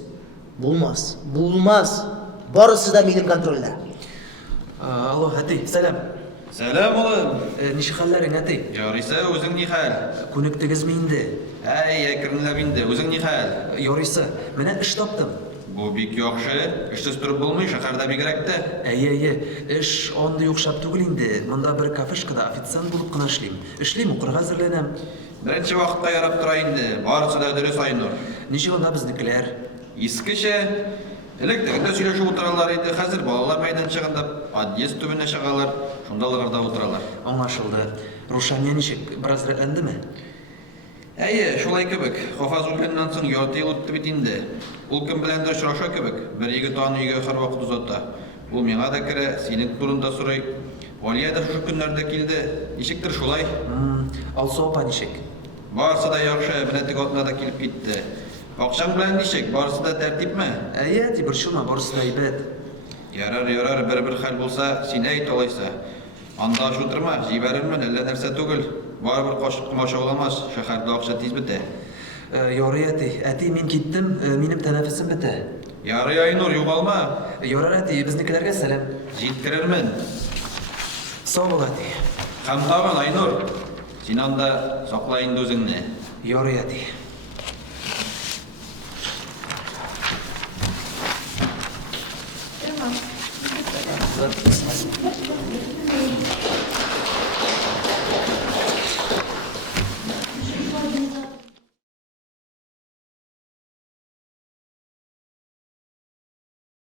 Булмас. Барысы да минем контрольдә. Алло, әти, сәлам. Сәлам улым. Ничек хәлләрең, әти? Ярыйсы, үзең ни хәл? Күнектегезме инде? Әкренләп инде, үзең ни хәл? Ярыйсы, менә эш таптым. Бу бик яхшы. Эшсез торып булмый, шәһәрдә бигрәк тә. Әйе, эш андый юкшап түгел инде. Монда бер кафешкада официант булып кына эшлим. Эшлим, укырга әзерләнәм. Беренче вакытта ярап тора инде. Барысы да дөрес, Айнур. Ничек анда безнекеләр? Искечә электегендә сөйләшеп утыралар иде. Хәзер балалар мәйданчыгында подъезд төбенә чыгалар. Шундаларда утыралар. Аңлашылды. Рушания ничек? Бераз рәтләндеме? Әйе, шулай кебек. Хафаз үлгәннән соң ярты ел үтте бит инде. Ул кем беләндер очраша кебек. Бер егет аны өйгә һәрвакыт узата. Ул миңа да керә, синең турында сорый. Валия да шушы көннәрдә килде. Ничектер шулай. Алсу апа ничек? Барысы да яхшы, менә теге атна да килеп китте. Акчаң белән ничек? Барысы да тәртипме? Әйе, әти, борчылма, барысы да әйбәт. Ярар, бер хәл булса, син әйт алайса. Анда аш утырма, җибәрермен, әллә нәрсә түгел. Барыбер кашык комачауламас, шәһәрдә акча тиз бетә. Ярый, әти, мин киттем, минем тәнәфесем бетә. Ярый, Айнур, югалма. Ярар, әти, безнекеләргә сәлам. Җиткерермен. Сау бул, әти. Һәм тагын, Айнур, син анда сакла инде үзеңне. Ярый, әти.